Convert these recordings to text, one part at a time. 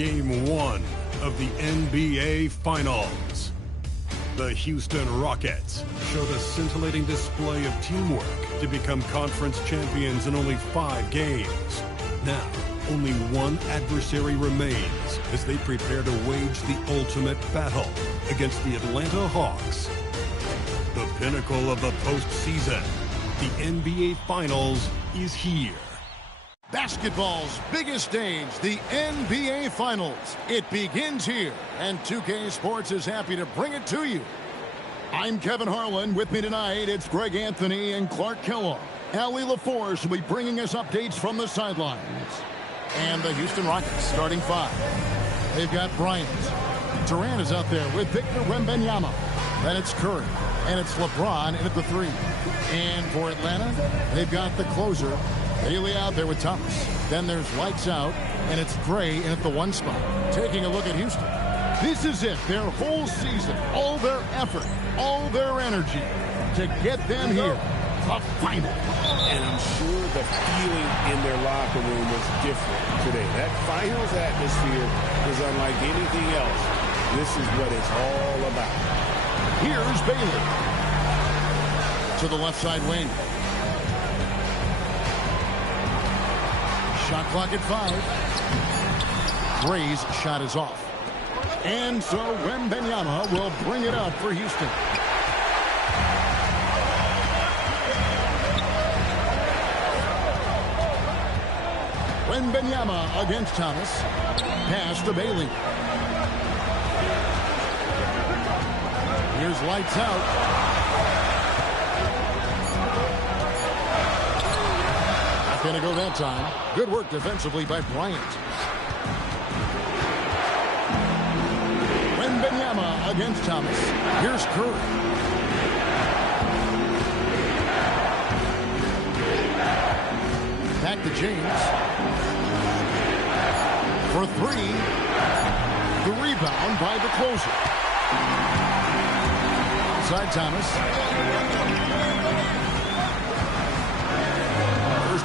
Game 1 of the NBA Finals. The Houston Rockets showed a scintillating display of teamwork to become conference champions in only 5 games. Now, only one adversary remains as they prepare to wage the ultimate battle against the Atlanta Hawks. The pinnacle of the postseason, the NBA Finals, is here. Basketball's biggest stage, the NBA Finals. It begins here, and 2K Sports is happy to bring it to you. I'm Kevin Harlan. With me tonight, it's Greg Anthony and Clark Kellogg. Allie LaForce will be bringing us updates from the sidelines. And the Houston Rockets starting 5. They've got Bryant. Durant is out there with Victor Wembanyama. Then it's Curry. And it's LeBron in at the 3. And for Atlanta, they've got the closer, Bailey, out there with Thomas. Then there's lights out, and it's Gray in at the 1 spot. Taking a look at Houston. This is it, their whole season, all their effort, all their energy to get them here, the final. And I'm sure the feeling in their locker room was different today. That finals atmosphere is unlike anything else. This is what it's all about. Here's Bailey. To the left side wing. Shot clock at 5. Gray's shot is off. And so Wembanyama will bring it up for Houston. Wembanyama against Thomas. Pass to Bailey. Here's lights out. Going to go that time. Good work defensively by Bryant. Wembanyama against Thomas. Here's Curry. Back to James. For 3. The rebound by the closer. Inside Thomas.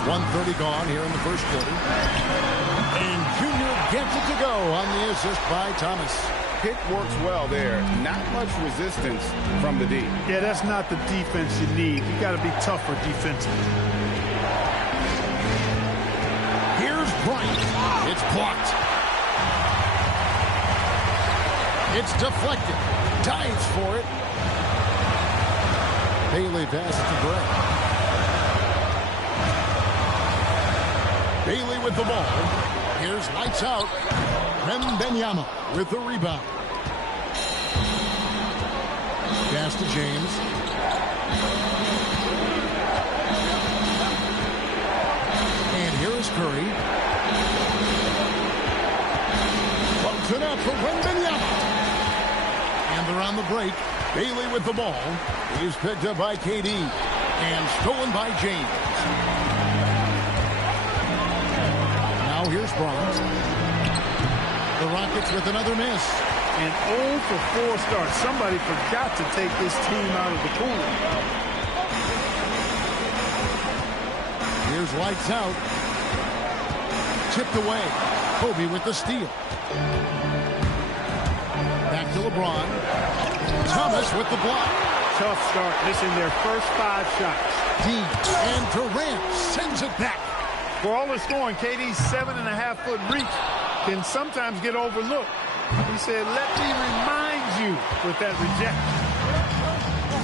1:30 gone here in the first quarter. And Junior gets it to go on the assist by Thomas. Pick works well there. Not much resistance from the D. Yeah, that's not the defense you need. You got to be tougher defensively. Here's Bryant. It's blocked. It's deflected. Dives for it. Bailey passes to Gray. Bailey with the ball. Here's lights out. Wembanyama with the rebound. Pass to James. And here is Curry. Bumped it up for Wembanyama. And they're on the break. Bailey with the ball. He's picked up by KD. And stolen by James. Here's Bryant. The Rockets with another miss. And 0 for 4 start. Somebody forgot to take this team out of the pool. Here's lights out. Tipped away. Kobe with the steal. Back to LeBron. Thomas with the block. Tough start. Missing their first 5 shots. Deep. And Durant sends it back. For all the scoring, KD's 7.5-foot reach can sometimes get overlooked. He said, let me remind you with that rejection.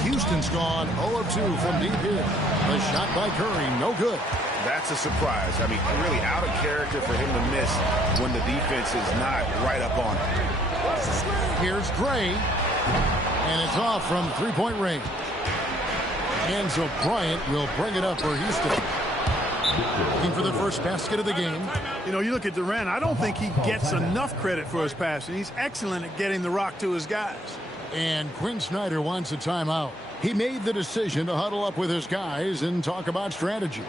Houston's gone 0 of 2 from deep here. The shot by Curry, no good. That's a surprise. I mean, really out of character for him to miss when the defense is not right up on him. Here's Gray. And it's off from 3-point range. And so Bryant will bring it up for Houston. Looking for the first basket of the game. You know, you look at Durant, I don't think he gets enough credit for his passing. He's excellent at getting the rock to his guys. And Quinn Snyder wants a timeout. He made the decision to huddle up with his guys and talk about strategy.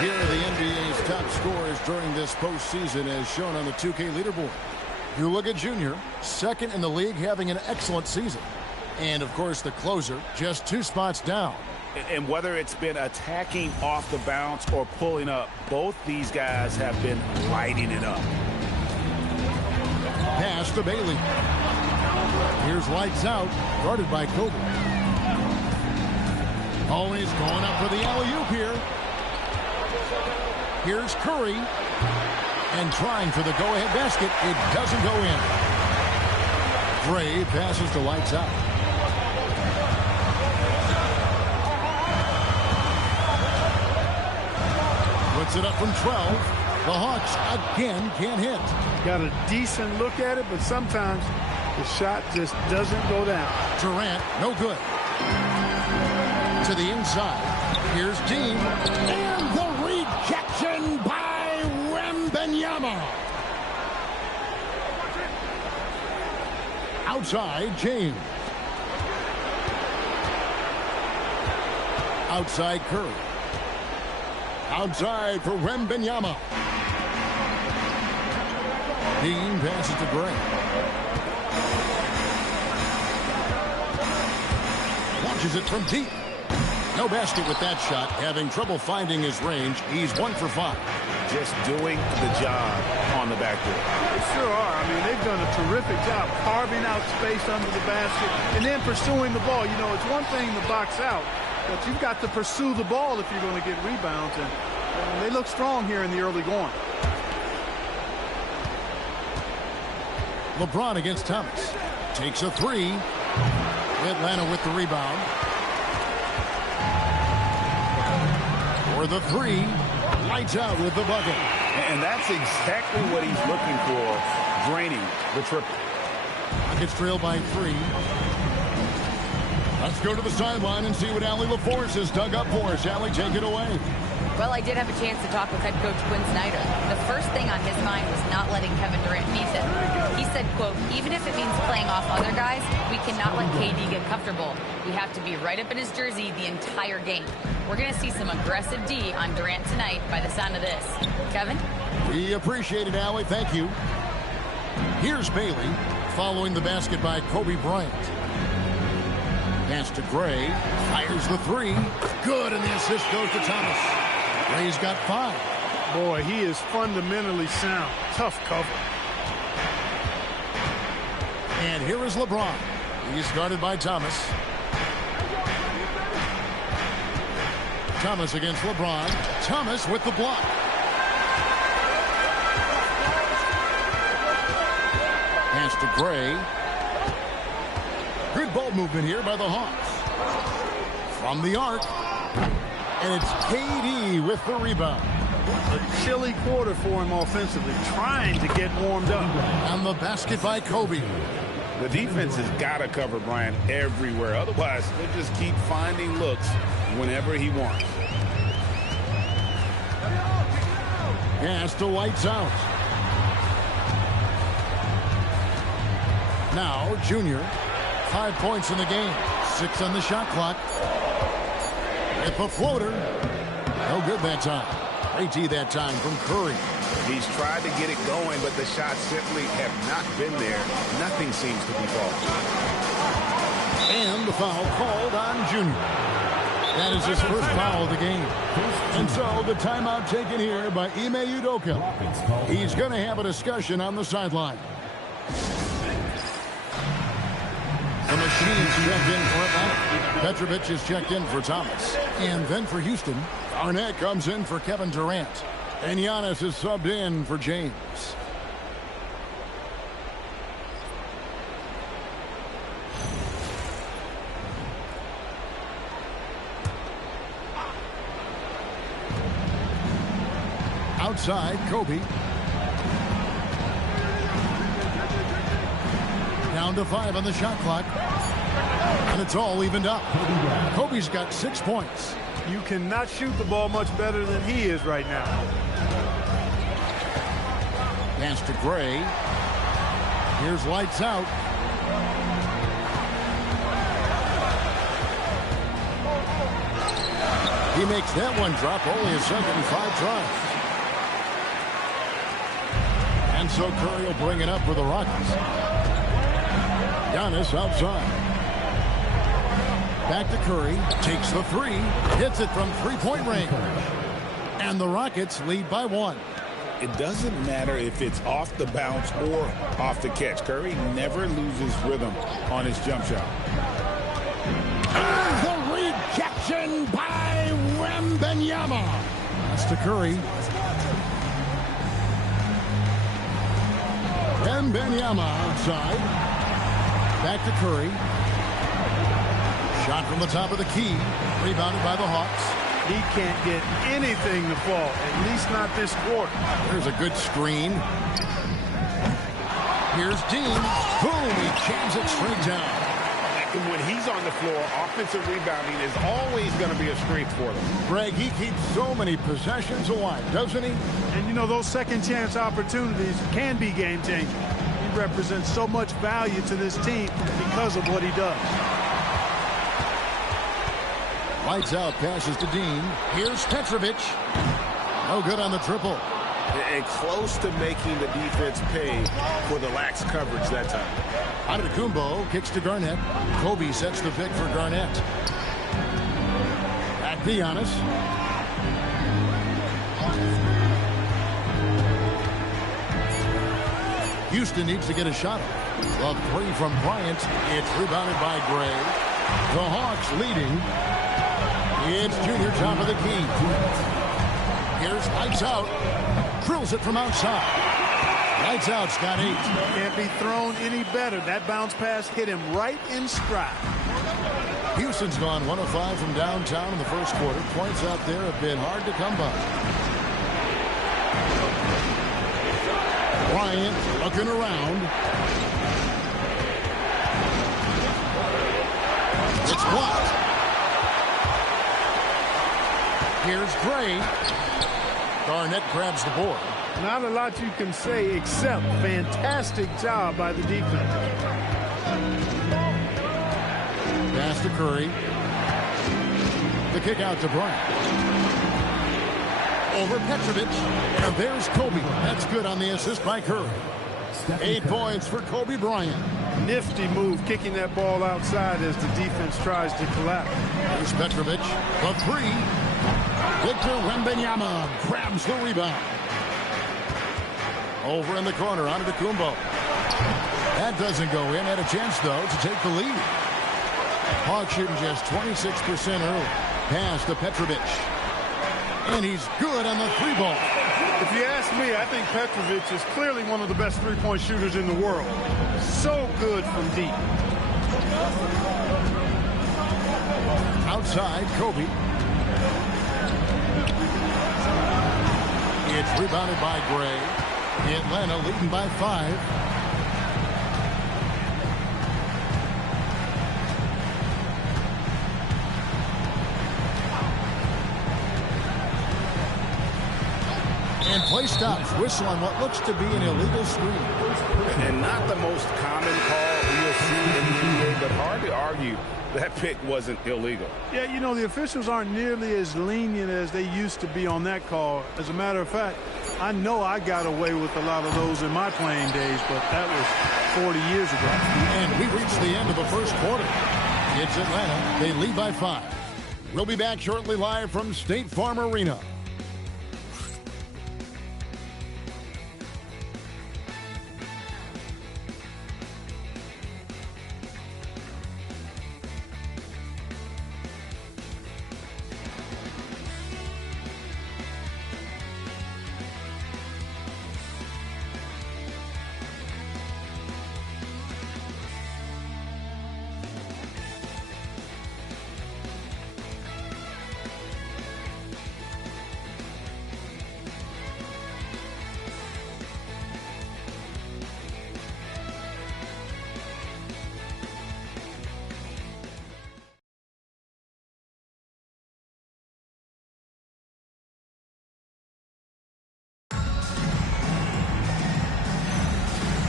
Here are the NBA's top scorers during this postseason as shown on the 2K leaderboard. You look at Junior, second in the league, having an excellent season. And, of course, the closer, just 2 spots down. And whether it's been attacking off the bounce or pulling up, both these guys have been lighting it up. Pass to Bailey. Here's lights out, guarded by Kobe. Always going up for the alley-oop here. Here's Curry. And trying for the go-ahead basket. It doesn't go in. Gray passes to lights out. Puts it up from 12. The Hawks again can't hit. Got a decent look at it, but sometimes the shot just doesn't go down. Durant, no good. To the inside. Here's Dean. And the rejection by Wembanyama. Outside, James. Outside, Curry. Outside for Wembanyama. Dean passes to Gray. Launches it from deep. No basket with that shot. Having trouble finding his range. He's 1 for 5. Just doing the job on the backboard. They sure are. I mean, they've done a terrific job carving out space under the basket and then pursuing the ball. You know, it's one thing to box out, but you've got to pursue the ball if you're going to get rebounds. And they look strong here in the early going. LeBron against Thomas. Takes a 3. Atlanta with the rebound. For the 3. Lights out with the bucket. And that's exactly what he's looking for, draining the triple. Rockets trail by 3. Let's go to the sideline and see what Allie LaForce has dug up for us. Allie, take it away. Well, I did have a chance to talk with head coach Quinn Snyder. The first thing on his mind was not letting Kevin Durant beat him. He said, quote, even if it means playing off other guys, we cannot let KD get comfortable. We have to be right up in his jersey the entire game. We're going to see some aggressive D on Durant tonight by the sound of this. Kevin? We appreciate it, Allie. Thank you. Here's Bailey following the basket by Kobe Bryant. Pass to Gray. Fires the 3. Good, and the assist goes to Thomas. Gray's got 5. Boy, he is fundamentally sound. Tough cover. And here is LeBron. He's guarded by Thomas. Thomas against LeBron. Thomas with the block. Pass to Gray. Good ball movement here by the Hawks. From the arc. And it's KD with the rebound. A chilly quarter for him offensively, trying to get warmed up. And the basket by Kobe. The defense has got to cover Bryant everywhere. Otherwise, they'll just keep finding looks whenever he wants. Pass to lights out. Now, Junior. 5 points in the game. 6 on the shot clock. With a floater. No good that time. Great D that time from Curry. He's tried to get it going, but the shots simply have not been there. Nothing seems to be falling. And the foul called on Junior. That is his first foul of the game. And so the timeout taken here by Ime Udoka. He's going to have a discussion on the sideline. The Machines checked in for Atlanta. Petrovic is checked in for Thomas. And then for Houston, Arnett comes in for Kevin Durant. And Giannis is subbed in for James. Outside, Kobe. Down to 5 on the shot clock. And it's all evened up. Kobe's got 6 points. You cannot shoot the ball much better than he is right now. Pass to Gray. Here's lights out. He makes that one drop. Only a second and 5 tries. And so Curry will bring it up for the Rockets. Giannis outside. Back to Curry. Takes the three. Hits it from three-point range. And the Rockets lead by 1. It doesn't matter if it's off the bounce or off the catch. Curry never loses rhythm on his jump shot. The rejection by Wembanyama. That's to Curry. Wembanyama outside. Back to Curry. Shot from the top of the key. Rebounded by the Hawks. He can't get anything to fall, at least not this quarter. There's a good screen. Here's Dean. Boom, he jams it straight down. When he's on the floor, offensive rebounding is always going to be a strength for them. Greg, he keeps so many possessions alive, doesn't he? And, you know, those second-chance opportunities can be game-changing. He represents so much value to this team because of what he does. Lights out, passes to Dean. Here's Petrovic. No good on the triple. And close to making the defense pay for the lax coverage that time. Antetokounmpo kicks to Garnett. Kobe sets the pick for Garnett. Back to Giannis. Houston needs to get a shot. The three from Bryant. It's rebounded by Gray. The Hawks leading. It's Junior top of the key. Here's lights out. Drills it from outside. Lights out, Scotty. Can't be thrown any better. That bounce pass hit him right in stride. Houston's gone 1 of 5 from downtown in the first quarter. Points out there have been hard to come by. Bryant looking around. It's blocked. Here's Gray. Garnett grabs the board. Not a lot you can say except fantastic job by the defense. Pass to Curry. The kick out to Bryant. Over Petrovic. And there's Kobe. That's good on the assist by Curry. 8 points for Kobe Bryant. Nifty move kicking that ball outside as the defense tries to collapse. Here's Petrovic. The three. Victor Wembanyama grabs the rebound. Over in the corner, Antetokounmpo. That doesn't go in. Had a chance, though, to take the lead. Hawks shooting just 26% early. Pass to Petrovic. And he's good on the three ball. If you ask me, I think Petrovic is clearly one of the best three-point shooters in the world. So good from deep. Outside, Kobe. It's rebounded by Gray. Atlanta leading by 5. And play stops. Whistle on what looks to be an illegal screen. And not the most common call you'll see in the NBA, but hard to argue that pick wasn't illegal. Yeah, you know, the officials aren't nearly as lenient as they used to be on that call. As a matter of fact, I know I got away with a lot of those in my playing days, but that was 40 years ago. And we reached the end of the first quarter. It's Atlanta. They lead by 5. We'll be back shortly live from State Farm Arena.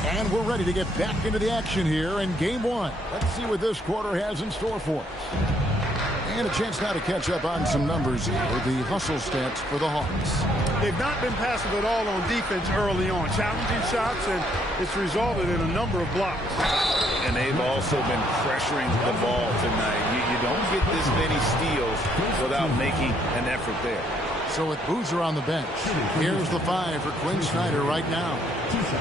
And we're ready to get back into the action here in Game 1. Let's see what this quarter has in store for us. And a chance now to catch up on some numbers here. The hustle stats for the Hawks. They've not been passive at all on defense early on. Challenging shots, and it's resulted in a number of blocks. And they've also been pressuring the ball tonight. You don't get this many steals without making an effort there. So with Boozer on the bench, here's the 5 for Quinn Snyder right now.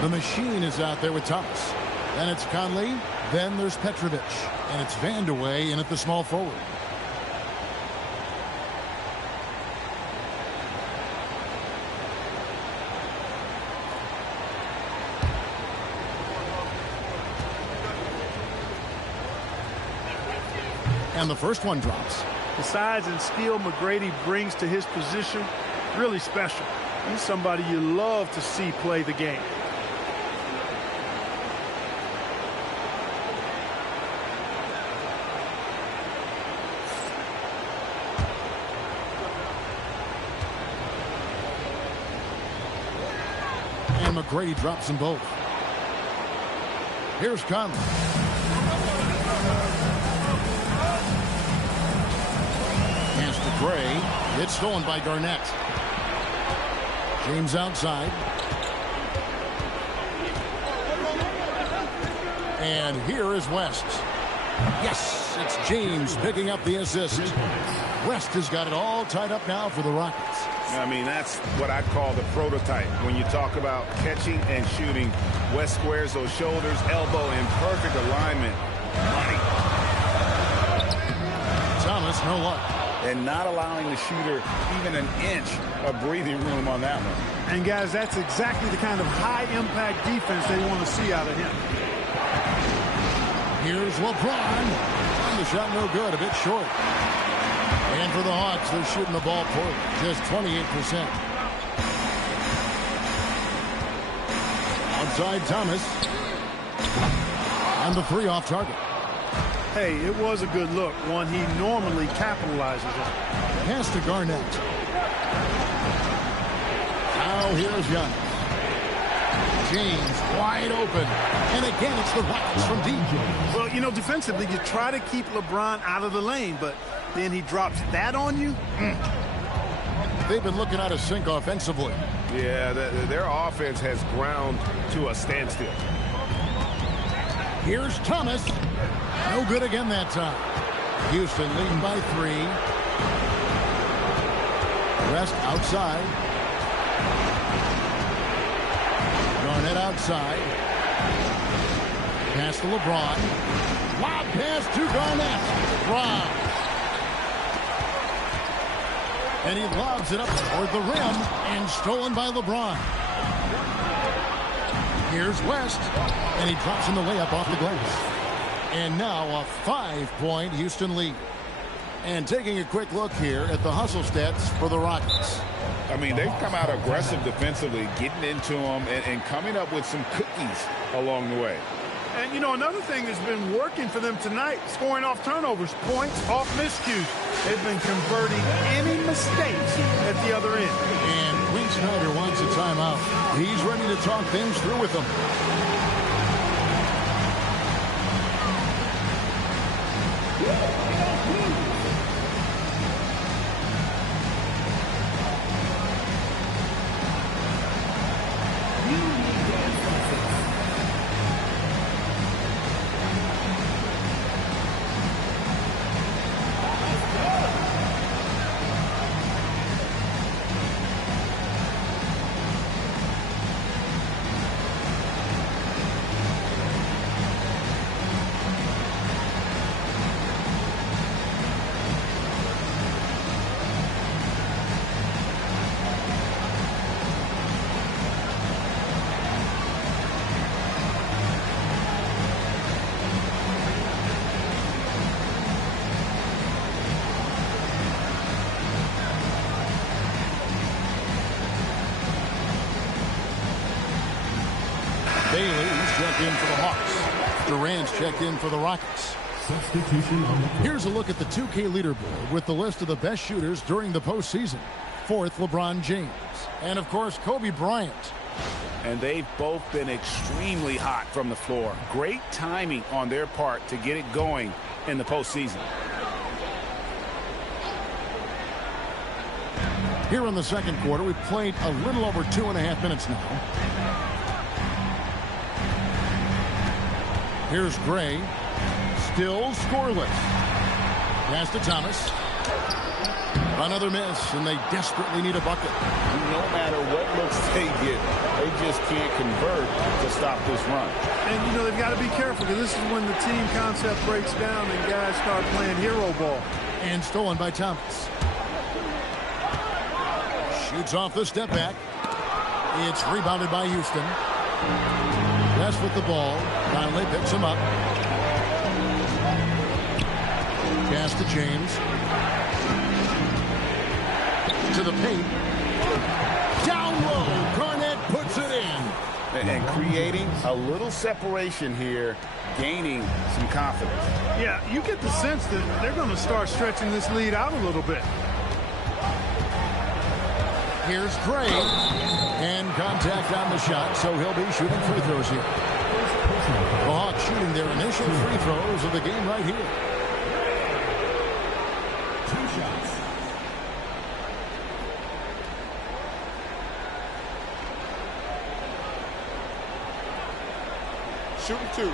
The machine is out there with Thomas. Then it's Conley. Then there's Petrovic. And it's Vandeweghe in at the small forward. And the first one drops. The size and skill McGrady brings to his position, really special. He's somebody you love to see play the game. And McGrady drops them both. Here's Conley. Pass to Gray. It's stolen by Garnett. James outside. And here is West. Yes, it's James picking up the assist. West has got it all tied up now for the Rockets. I mean, that's what I call the prototype. When you talk about catching and shooting, West squares those shoulders, elbow in perfect alignment. Thomas, no luck. And not allowing the shooter even an inch of breathing room on that one. And, guys, that's exactly the kind of high-impact defense they want to see out of him. Here's LeBron. And the shot no good, a bit short. And for the Hawks, they're shooting the ball poorly, just 28%. Outside Thomas. And the 3 off target. Hey, it was a good look, one he normally capitalizes on. Pass to Garnett. Now here's Giannis. James wide open. And again, it's the Rockets from deep. Well, you know, defensively, you try to keep LeBron out of the lane, but then he drops that on you. They've been looking out of sync offensively. Yeah, their offense has ground to a standstill. Here's Thomas. No good again that time. Houston leading by 3. West outside. Garnett outside. Pass to LeBron. Lob pass to Garnett. LeBron. And he lobs it up toward the rim and stolen by LeBron. Here's West. And he drops in the layup off the glass. And now a 5-point Houston lead. And taking a quick look here at the hustle stats for the Rockets. I mean, they've come out aggressive defensively, getting into them and coming up with some cookies along the way. And, you know, another thing that's been working for them tonight, scoring off turnovers, points off miscues. They've been converting any mistakes at the other end. And Quinn Snyder wants a timeout. He's ready to talk things through with them. Bailey's checked in for the Hawks. Durant's checked in for the Rockets. Here's a look at the 2K leaderboard with the list of the best shooters during the postseason. 4th, LeBron James. And, of course, Kobe Bryant. And they've both been extremely hot from the floor. Great timing on their part to get it going in the postseason. Here in the second quarter, we've played a little over 2.5 minutes now. Here's Gray. Still scoreless. Pass to Thomas. Another miss, and they desperately need a bucket. No matter what looks they get, they just can't convert to stop this run. And, you know, they've got to be careful because this is when the team concept breaks down and guys start playing hero ball. And stolen by Thomas. Shoots off the step back. It's rebounded by Houston. West with the ball. Finally picks him up. Pass to James. To the paint. Down low. Garnett puts it in. And creating a little separation here, gaining some confidence. Yeah, you get the sense that they're going to start stretching this lead out a little bit. Here's Gray. And contact on the shot, so he'll be shooting free throws here. The Hawks shooting their initial free throws of the game right here. 2 shots. Shooting 2.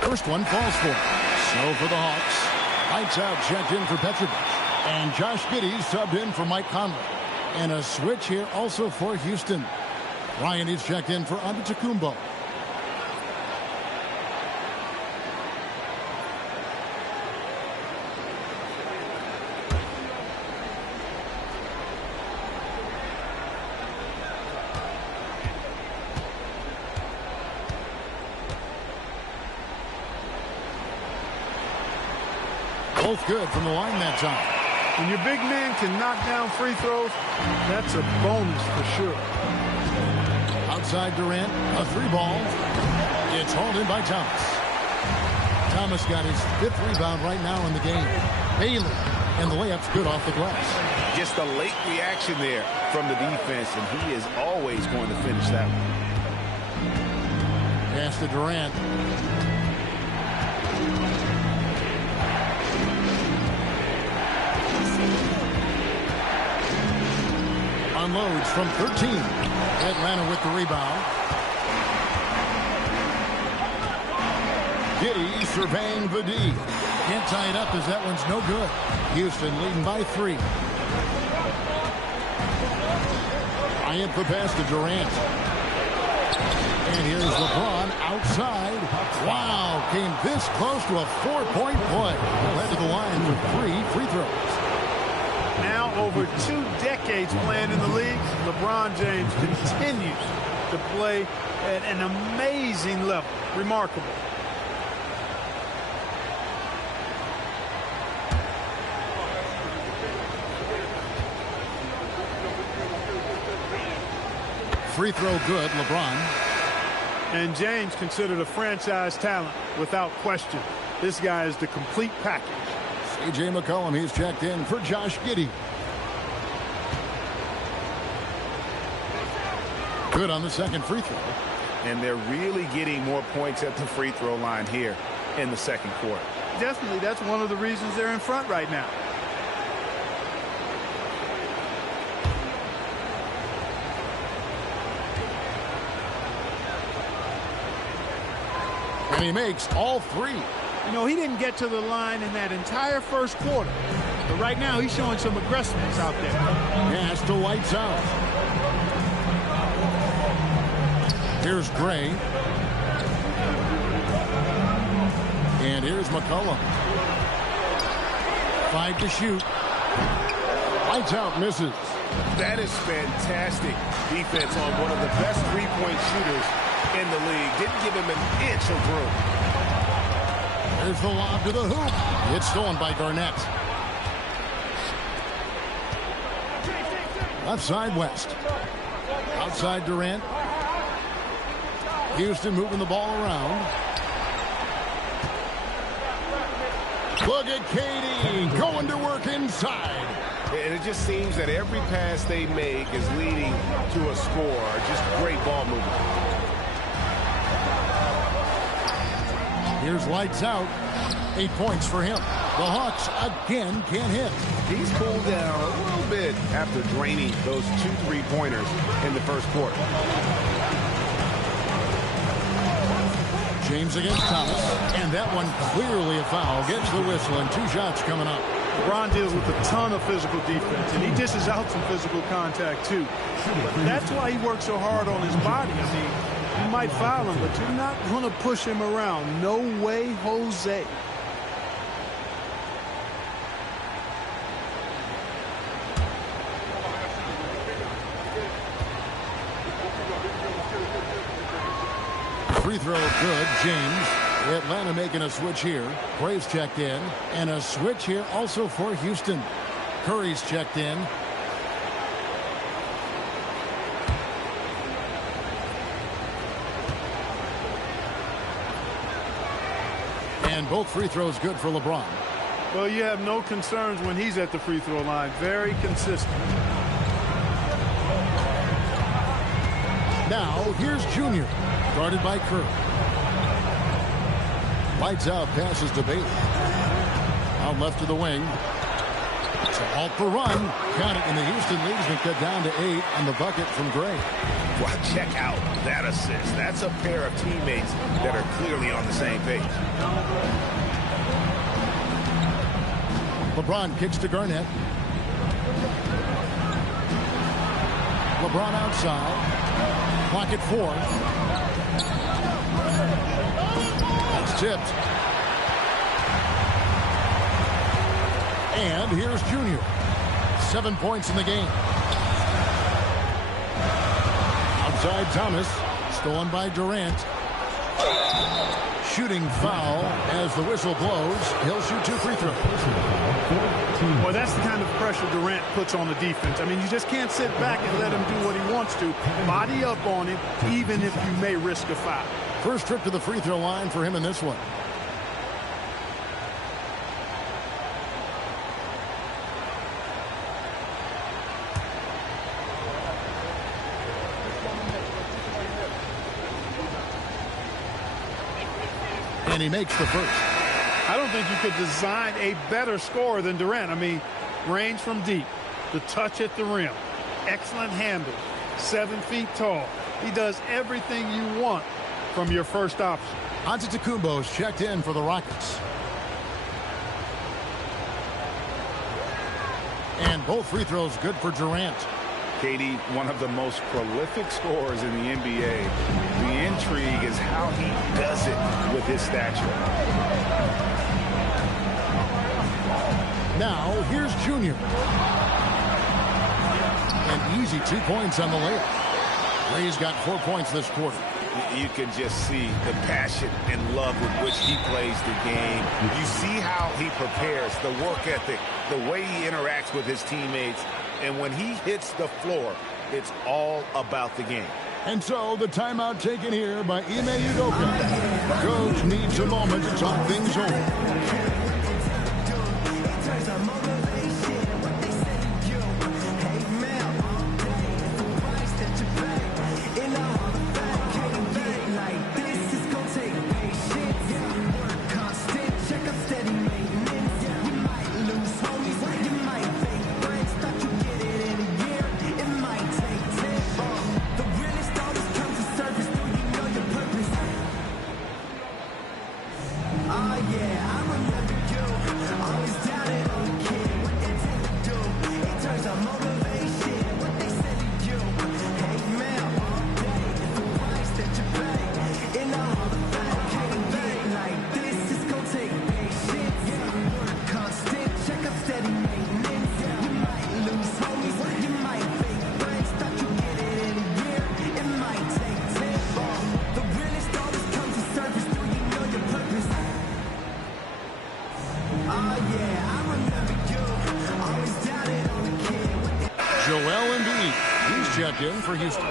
First one falls for. So for the Hawks. Lights out checked in for Petrovic. And Josh Giddey subbed in for Mike Conley. And a switch here also for Houston. Ryan is checked in for Antetokounmpo. Both good from the line that time. When your big man can knock down free throws, that's a bonus for sure. Outside Durant, a 3-ball. It's hauled in by Thomas. Thomas got his 5th rebound right now in the game. Bailey, and the layup's good off the glass. Just a late reaction there from the defense, and he is always going to finish that one. Pass to Durant. Unloads from 13. Atlanta with the rebound. Giddey surveying the D. Can't tie it up as that one's no good. Houston leading by 3. Bryant the pass to Durant. And here's LeBron outside. Wow, came this close to a 4-point play. Led to the line for 3 free throws. Now over 2 decades playing in the league, LeBron James continues to play at an amazing level. Remarkable. Free throw good, LeBron. And James considered a franchise talent without question. This guy is the complete package. A.J. McCollum, he's checked in for Josh Giddey. Good on the second free throw. And they're really getting more points at the free throw line here in the second quarter. Definitely, that's one of the reasons they're in front right now. And he makes all 3. You know, he didn't get to the line in that entire first quarter. But right now, he's showing some aggressiveness out there. Pass to Lights out. Here's Gray. And here's McCollum. 5 to shoot. Lights out, misses. That is fantastic defense on one of the best three-point shooters in the league. Didn't give him an inch of room. There's the lob to the hoop. It's stolen by Garnett. Left side, West. Outside Durant. Houston moving the ball around. Look at KD going to work inside. And it just seems that every pass they make is leading to a score. Just great ball movement. Here's lights out. 8 points for him. The Hawks again can't hit. He's cooled down a little bit after draining those 2 3-pointers in the first quarter. James against Thomas, and that one clearly a foul. Gets the whistle, and 2 shots coming up. LeBron deals with a ton of physical defense, and he dishes out some physical contact too. But that's why he works so hard on his body. I mean, you might foul him, but you're not going to push him around. No way, Jose. Free throw good. James. Atlanta making a switch here. Braves checked in. And a switch here also for Houston. Curry's checked in. And both free throws good for LeBron. Well, you have no concerns when he's at the free throw line. Very consistent. Now, here's Junior. Guarded by Curry. Lights out, passes to Bailey. Out left to the wing. To halt the run. Count it, and the Houston lead has been cut down to 8 on the bucket from Gray. Well, check out that assist. That's a pair of teammates that are clearly on the same page. LeBron kicks to Garnett. LeBron outside. Clock at 4. That's tipped. And here's Junior. 7 points in the game. Outside Thomas. Stolen by Durant. Shooting foul as the whistle blows. He'll shoot 2 free throws. Well, that's the kind of pressure Durant puts on the defense. I mean, you just can't sit back and let him do what he wants to. Body up on him, even if you may risk a foul. First trip to the free throw line for him in this one. And he makes the first. I don't think you could design a better scorer than Durant. I mean, range from deep, the touch at the rim, excellent handle, 7 feet tall. He does everything you want from your first option. Antetokounmpo's checked in for the Rockets. And both free throws good for Durant. KD, one of the most prolific scorers in the NBA. The intrigue is how he does it with his stature. Now, here's Junior. An easy 2 points on the layup. Ray's got 4 points this quarter. You can just see the passion and love with which he plays the game. You see how he prepares, the work ethic, the way he interacts with his teammates. And when he hits the floor, it's all about the game. And so the timeout taken here by Ime Udoka. Coach needs a moment to talk things over. Joel Embiid. He's checked in for Houston.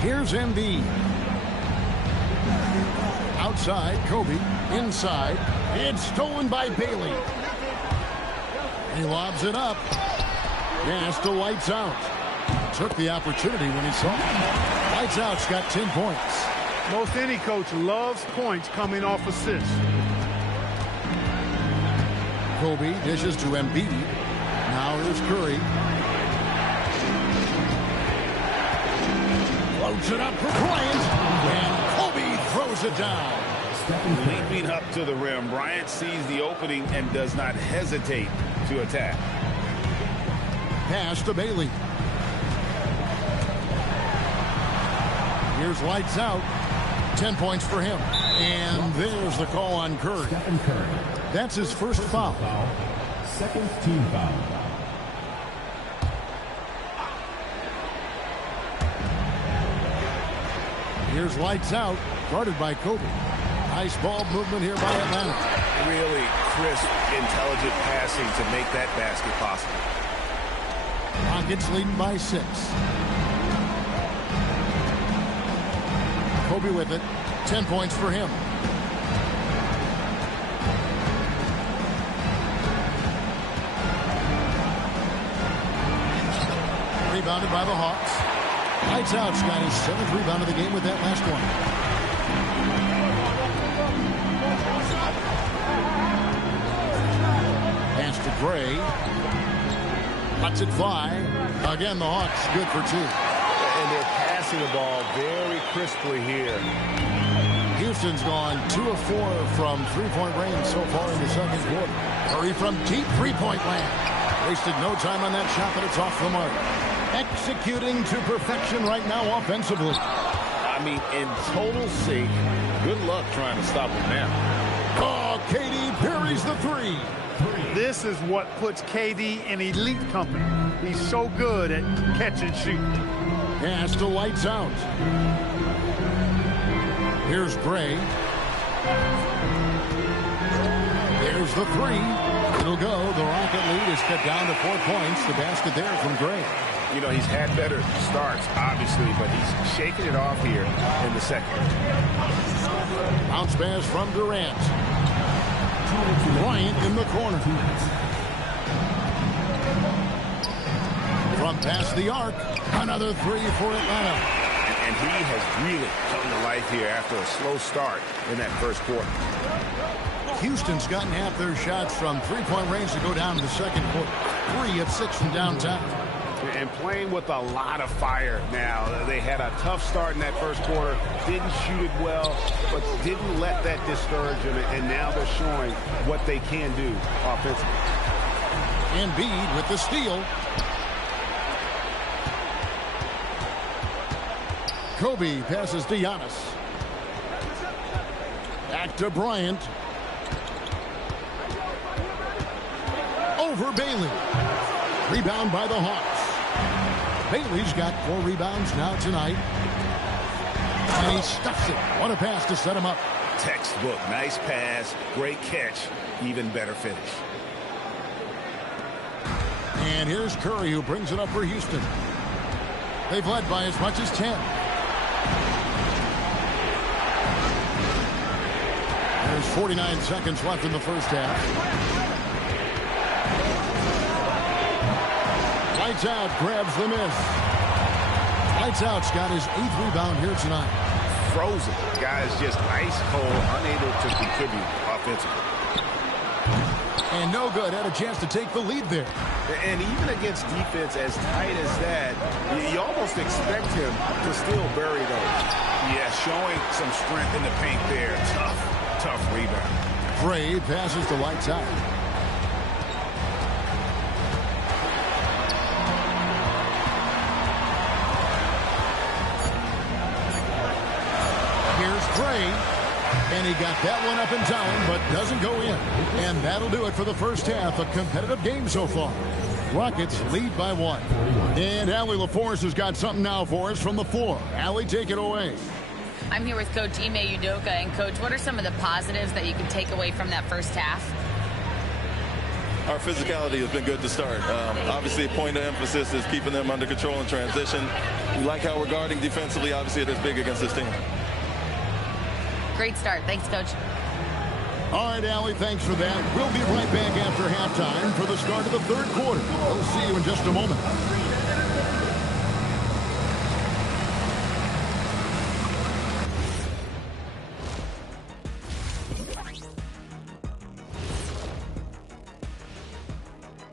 Here's Embiid. outside. Kobe inside. It's stolen by Bailey. He lobs it up. Pass to Lights Out. Took the opportunity when he saw it. Lights Out's got 10 points. Most any coach loves points coming off assists. Kobe dishes to Embiid. Now here's Curry. Floats it up for Bryant. And Kobe throws it down. Leaping up to the rim, Bryant sees the opening and does not hesitate to attack. Pass to Bailey. Here's Lights Out. 10 points for him. And there's the call on Curry. Stephen Curry. That's his first foul. Second team foul. Here's Lights Out, guarded by Kobe. Nice ball movement here by Atlanta. Really crisp, intelligent passing to make that basket possible. Rockets leading by 6. Kobe with it. 10 points for him. Rebounded by the Hawks. Lights Out's got his 7th rebound of the game with that last one. Pass to Gray. Lets it fly. Again, the Hawks good for 2. And they're passing the ball very crisply here. Houston's gone 2 of 4 from three-point range so far in the second quarter. Curry from deep three-point land. Wasted no time on that shot, but it's off the mark. Executing to perfection right now offensively. I mean, in total sync. Good luck trying to stop him now. Oh, KD parries the 3. This is what puts KD in elite company. He's so good at catch and shoot. Pass to Lights Out. Here's Gray. There's the 3. It'll go. The Rocket lead is cut down to 4 points. The basket there from Gray. You know, he's had better starts, obviously, but he's shaking it off here in the second. Bounce pass from Durant. Bryant in the corner. From past the arc. Another 3 for Atlanta. And he has really come to life here after a slow start in that first quarter. Houston's gotten half their shots from three-point range to go down to the second quarter. 3 of 6 from downtown. And playing with a lot of fire now. They had a tough start in that first quarter. Didn't shoot it well, but didn't let that discourage them. And now they're showing what they can do offensively. Embiid with the steal. Kobe passes to Giannis. Back to Bryant. Over Bailey. Rebound by the Hawks. Bailey's got 4 rebounds now tonight. And he stuffs it. What a pass to set him up. Textbook. Nice pass. Great catch. Even better finish. And here's Curry, who brings it up for Houston. They've led by as much as 10. There's 49 seconds left in the first half. Lights Out grabs the miss. Lights Out's got his 8th rebound here tonight. Frozen. Guys just ice cold, unable to contribute offensively. And no good. Had a chance to take the lead there. And even against defense as tight as that, you almost expect him to still bury those. Yeah, showing some strength in the paint there. Tough rebound. Gray passes to Lights Out. Gray, and he got that one up in time, but doesn't go in. And that'll do it for the first half. A competitive game so far. Rockets lead by 1. And Allie LaForce has got something now for us from the floor. Allie, take it away. I'm here with Coach Ime Udoka. And, Coach, what are some of the positives that you can take away from that first half? Our physicality has been good to start. Obviously, a point of emphasis is keeping them under control in transition. We like how we're guarding defensively. Obviously, it is big against this team. Great start. Thanks, Coach. All right, Allie, thanks for that. We'll be right back after halftime for the start of the third quarter. We'll see you in just a moment.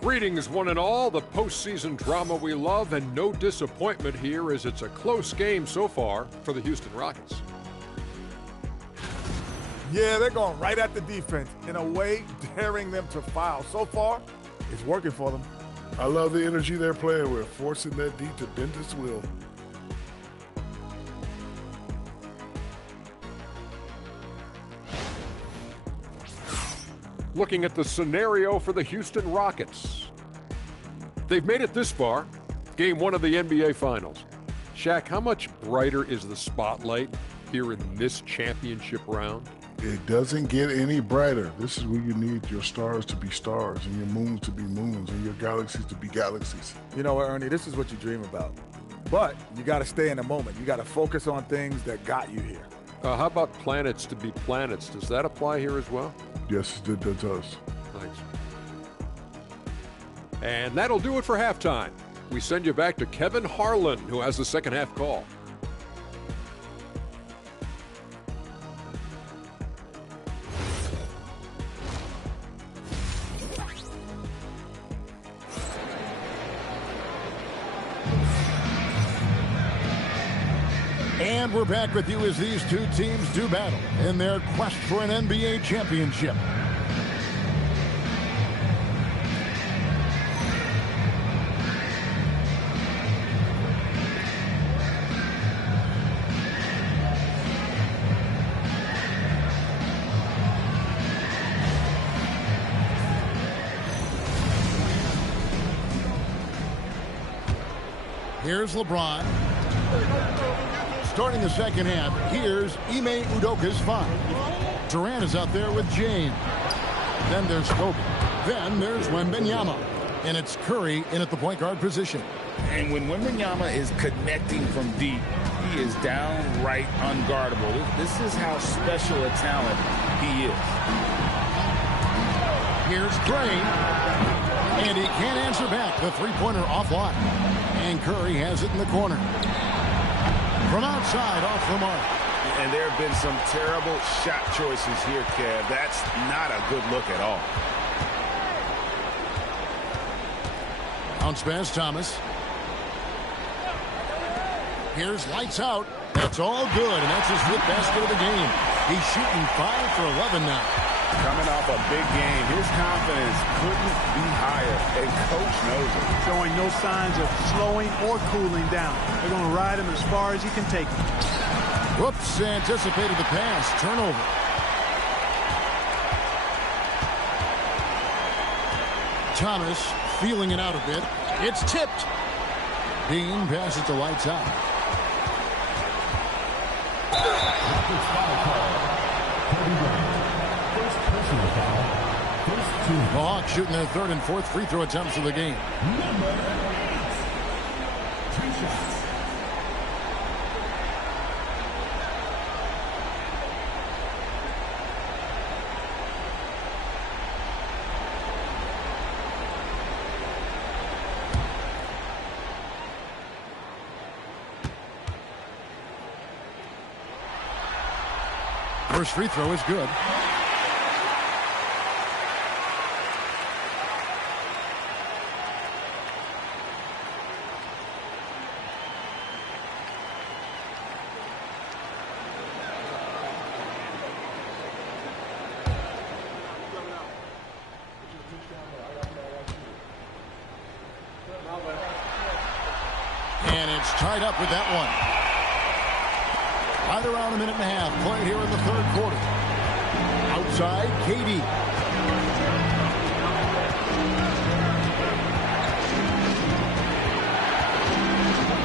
Greetings, one and all. The postseason drama we love, and no disappointment here as it's a close game so far for the Houston Rockets. Yeah, they're going right at the defense, in a way daring them to foul. So far, it's working for them. I love the energy they're playing with, forcing that D to bend its will. Looking at the scenario for the Houston Rockets. They've made it this far, game one of the NBA Finals. Shaq, how much brighter is the spotlight here in this championship round? It doesn't get any brighter. This is where you need your stars to be stars and your moons to be moons and your galaxies to be galaxies. You know what, Ernie, this is what you dream about. But you got to stay in the moment. You got to focus on things that got you here. How about planets to be planets? Does that apply here as well? Yes, it does. Thanks. And that'll do it for halftime. We send you back to Kevin Harlan, who has the second half call. And we're back with you as these two teams do battle in their quest for an NBA championship. Here's LeBron. Starting the second half, here's Ime Udoka's five. Durant is out there with James. Then there's Kobe. Then there's Wembanyama. And it's Curry in at the point guard position. And when Wembanyama is connecting from deep, he is downright unguardable. This is how special a talent he is. Here's Gray. And he can't answer back. The three-pointer offline. And Curry has it in the corner. From outside, off the mark. And there have been some terrible shot choices here, Kev. That's not a good look at all. Bounce pass, Thomas. Here's lights out. That's all good, and that's his fifth basket of the game. He's shooting 5 for 11 now. Coming off a big game, his confidence couldn't be higher, and Coach knows it. Showing no signs of slowing or cooling down. They're going to ride him as far as he can take him. Whoops, anticipated the pass. Turnover. Thomas feeling it out a bit. It's tipped. Dean passes to lights out. The Hawks shooting their third and fourth free throw attempts of the game. Number 8. 2 shots. First free throw is good. And it's tied up with that one. Right around a minute and a half played here in the third quarter. Outside, KD.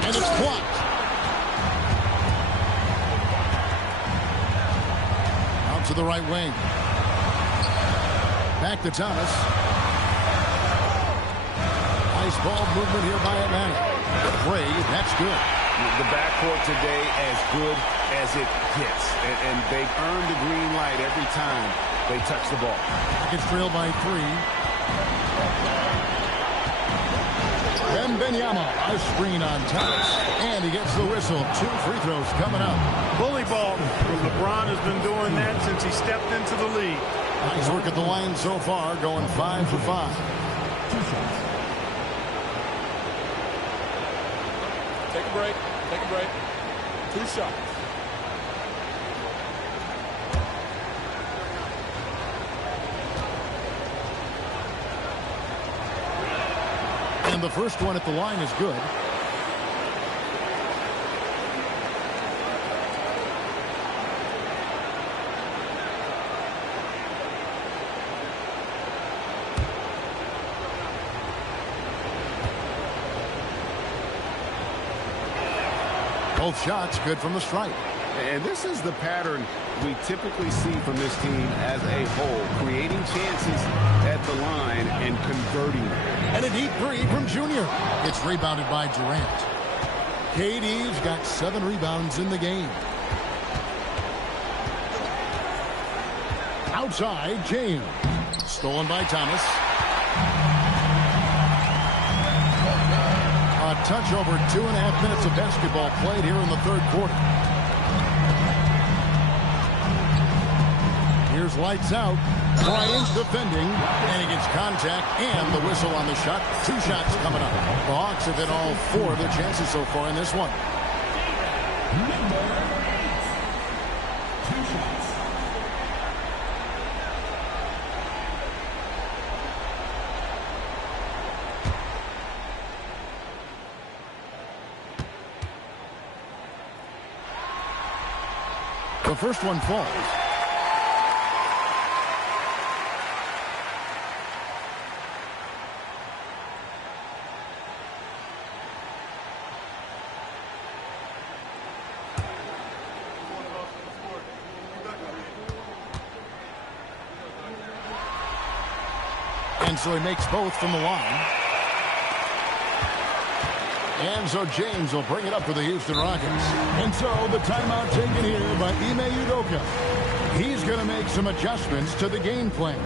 And it's blocked. Out to the right wing. Back to Thomas. Nice ball movement here by Atlanta. Gray, that's good. The backcourt today as good as it gets. And they earn the green light every time they touch the ball. It's trailed by 3. Wembanyama, a screen on Thomas. And he gets the whistle. 2 free throws coming up. Bully ball from LeBron has been doing that since he stepped into the league. Nice work at the line so far, going 5 for 5. Take a break. Take a break. 2 shots. And the first one at the line is good. Both shots good from the stripe. And this is the pattern we typically see from this team as a whole, creating chances at the line and converting them. And a deep 3 from Junior. It's rebounded by Durant. KD's got 7 rebounds in the game. Outside, James. Stolen by Thomas. A touch over 2.5 minutes of basketball played here in the third quarter. Here's lights out. Bryant defending, and he gets contact and the whistle on the shot. 2 shots coming up. The Hawks have hit all 4 of their chances so far in this one. The first one falls. And so he makes both from the line. And so James will bring it up for the Houston Rockets. And so the timeout taken here by Ime Udoka. He's going to make some adjustments to the game plan.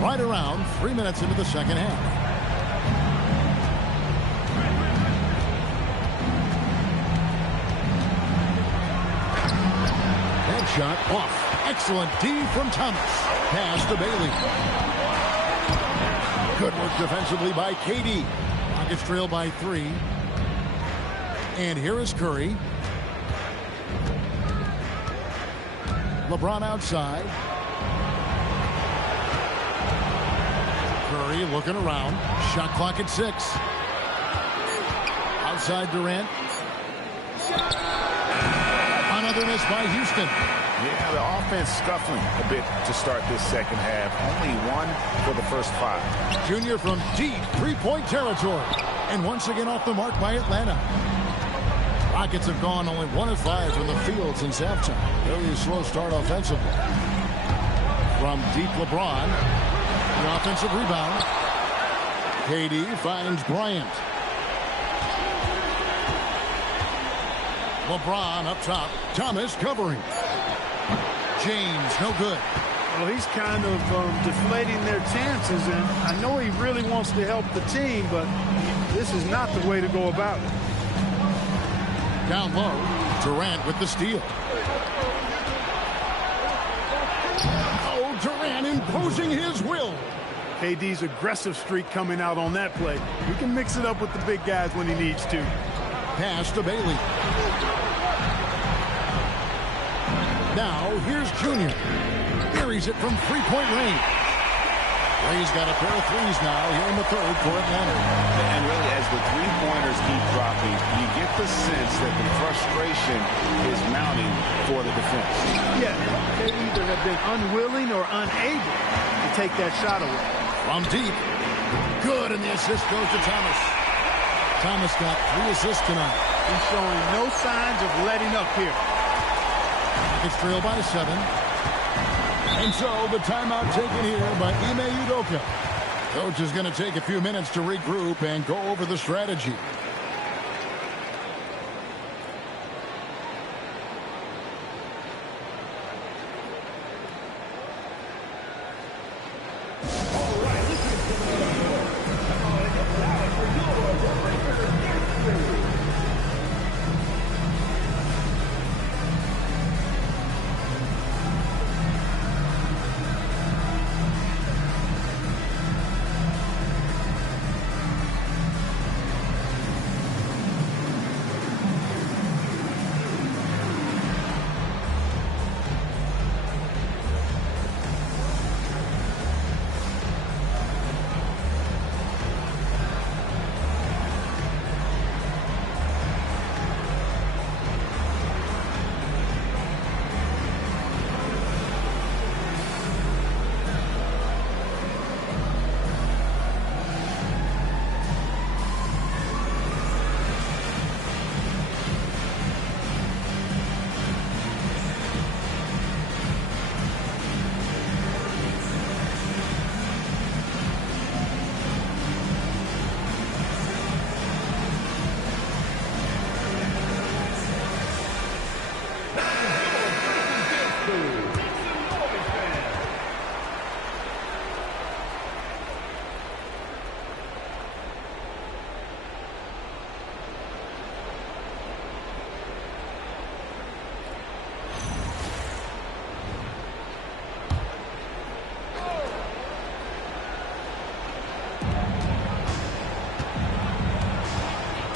Right around 3 minutes into the second half. That shot off. Excellent D from Thomas. Pass to Bailey. Good work defensively by KD. Rockets trail by 3. And here is Curry. LeBron outside. Curry looking around. Shot clock at 6. Outside Durant. Another miss by Houston. Yeah, the offense scuffling a bit to start this second half. Only 1 for the first 5. Junior from deep three-point territory. And once again off the mark by Atlanta. Rockets have gone only 1 of 5 from the field since halftime. Very slow start offensively. From deep, LeBron. The offensive rebound. KD finds Bryant. LeBron up top. Thomas covering. James, no good. Well, he's kind of deflating their chances, and I know he really wants to help the team, but this is not the way to go about it. Down low, Durant with the steal. Oh, Durant imposing his will. KD's aggressive streak coming out on that play. We can mix it up with the big guys when he needs to. Pass to Bailey. Now, here's Junior. Buries it from three-point range. Ray's got a pair of threes now here in the third for Atlanta. And really, as the three-pointers keep dropping, you get the sense that the frustration is mounting for the defense. Yeah, they either have been unwilling or unable to take that shot away. From deep. Good, and the assist goes to Thomas. Thomas got 3 assists tonight. He's showing no signs of letting up here. It's trailed by 7. And so the timeout taken here by Ime Udoka. Coach is going to take a few minutes to regroup and go over the strategy.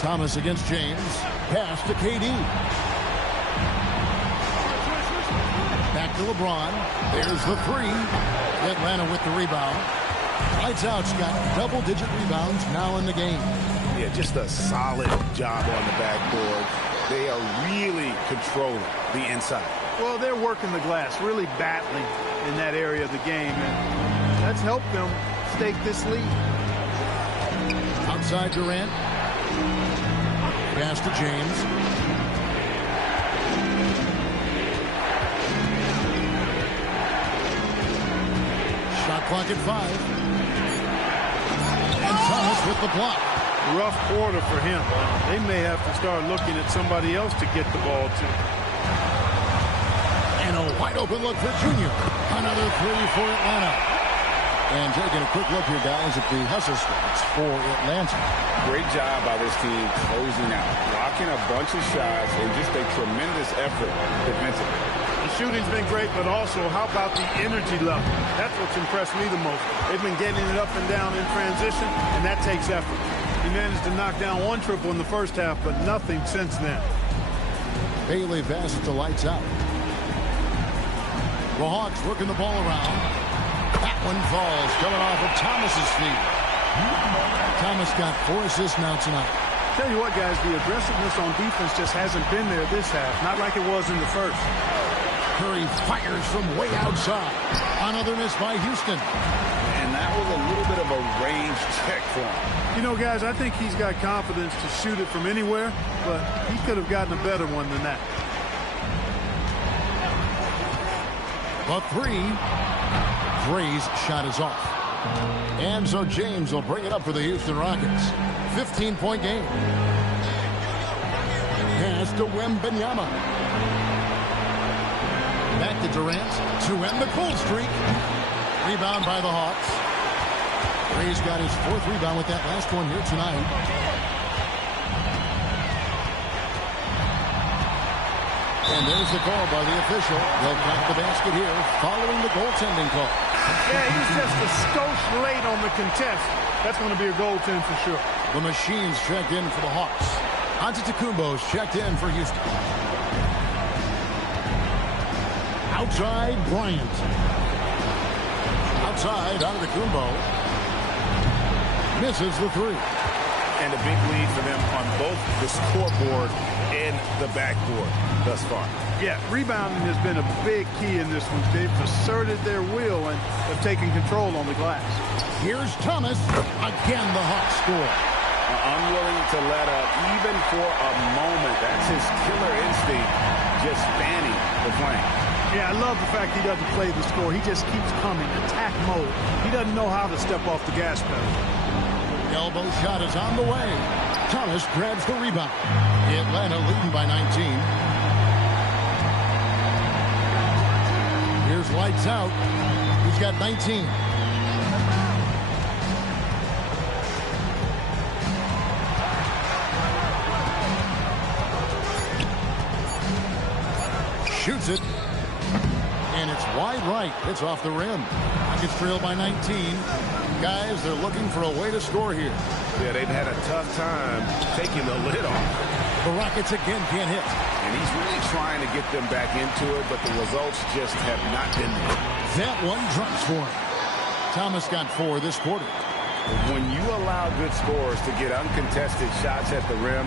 Thomas against James. Pass to KD. Back to LeBron. There's the 3. Atlanta with the rebound. Lights Out's got double-digit rebounds now in the game. Yeah, just a solid job on the backboard. They are really controlling the inside. Well, they're working the glass, really battling in that area of the game, and that's helped them stake this lead. Outside Durant. Pass to James. Shot clock at 5. And Thomas with the block. Rough quarter for him. They may have to start looking at somebody else to get the ball to. And a wide open look for Junior. Another 3 for Atlanta. And taking a quick look here, guys, at the hustle stats for Atlanta. Great job by this team closing out, blocking a bunch of shots, and just a tremendous effort defensively. The shooting's been great, but also how about the energy level? That's what's impressed me the most. They've been getting it up and down in transition, and that takes effort. He managed to knock down 1 triple in the first half, but nothing since then. Bailey passes to Lights Out. The Hawks working the ball around. That one falls, coming off of Thomas's feet. Thomas got 4 assists now tonight. Tell you what, guys, the aggressiveness on defense just hasn't been there this half. Not like it was in the first. Curry fires from way outside. Another miss by Houston. And that was a little bit of a range check for him. You know, guys, I think he's got confidence to shoot it from anywhere, but he could have gotten a better one than that. The three. Gray's shot is off. And so James will bring it up for the Houston Rockets. 15-point game. Pass to Wembanyama. Back to Durant to end the cold streak. Rebound by the Hawks. Gray's got his 4th rebound with that last one here tonight. And there's the call by the official. They'll count the basket here following the goaltending call. Yeah, he was just a skosh late on the contest. That's going to be a goaltend for sure. The Machines checked in for the Hawks. Antetokounmpo's checked in for Houston. Outside, Bryant. Outside, Antetokounmpo. Misses the 3. And a big lead for them on both the scoreboard and the backboard thus far. Yeah, rebounding has been a big key in this one. They've asserted their will and have taken control on the glass. Here's Thomas. Again, the Hawks score. Unwilling to let up even for a moment. That's his killer instinct, just spanning the flank. Yeah, I love the fact he doesn't play the score. He just keeps coming, attack mode. He doesn't know how to step off the gas pedal. Elbow shot is on the way. Thomas grabs the rebound. Atlanta leading by 19. Here's lights out. He's got 19. Shoots it. And it's wide right. It's off the rim. Rockets trail by 19. Guys, they're looking for a way to score here. Yeah, they've had a tough time taking the lid off. The Rockets again can't hit. And he's really trying to get them back into it, but the results just have not been there. That one drops for him. Thomas got 4 this quarter. When you allow good scorers to get uncontested shots at the rim,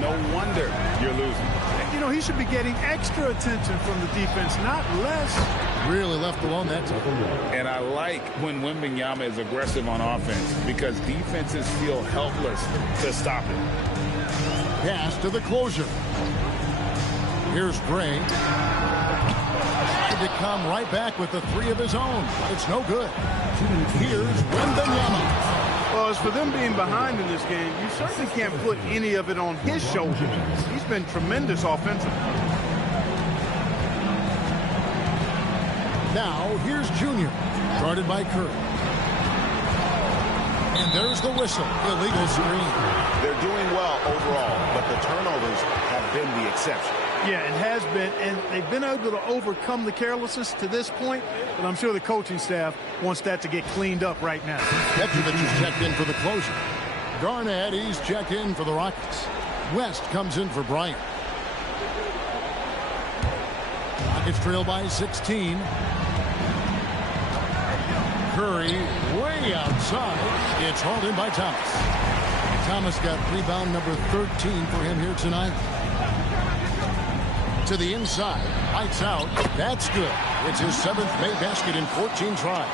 no wonder you're losing. You know, he should be getting extra attention from the defense, not less. Really left alone that time. And I like when Wembanyama is aggressive on offense because defenses feel helpless to stop it. Pass to the closer. Here's Gray. To come right back with the 3 of his own. It's no good. Here's Wembanyama. Well, as for them being behind in this game, you certainly can't put any of it on his shoulders. He's been tremendous offensively. Now, here's Junior. Guarded by Curry. And there's the whistle. Illegal screen. They're doing well overall, but the turnovers have been the exception. Yeah, it has been, and they've been able to overcome the carelessness to this point, but I'm sure the coaching staff wants that to get cleaned up right now. Petrovic is checked in for the closure. Garnett, he's checked in for the Rockets. West comes in for Bryant. Rockets trail by 16. Curry way outside. It's hauled in by Thomas. Thomas got rebound number 13 for him here tonight. To the inside. Lights out. That's good. It's his 7th made basket in 14 tries.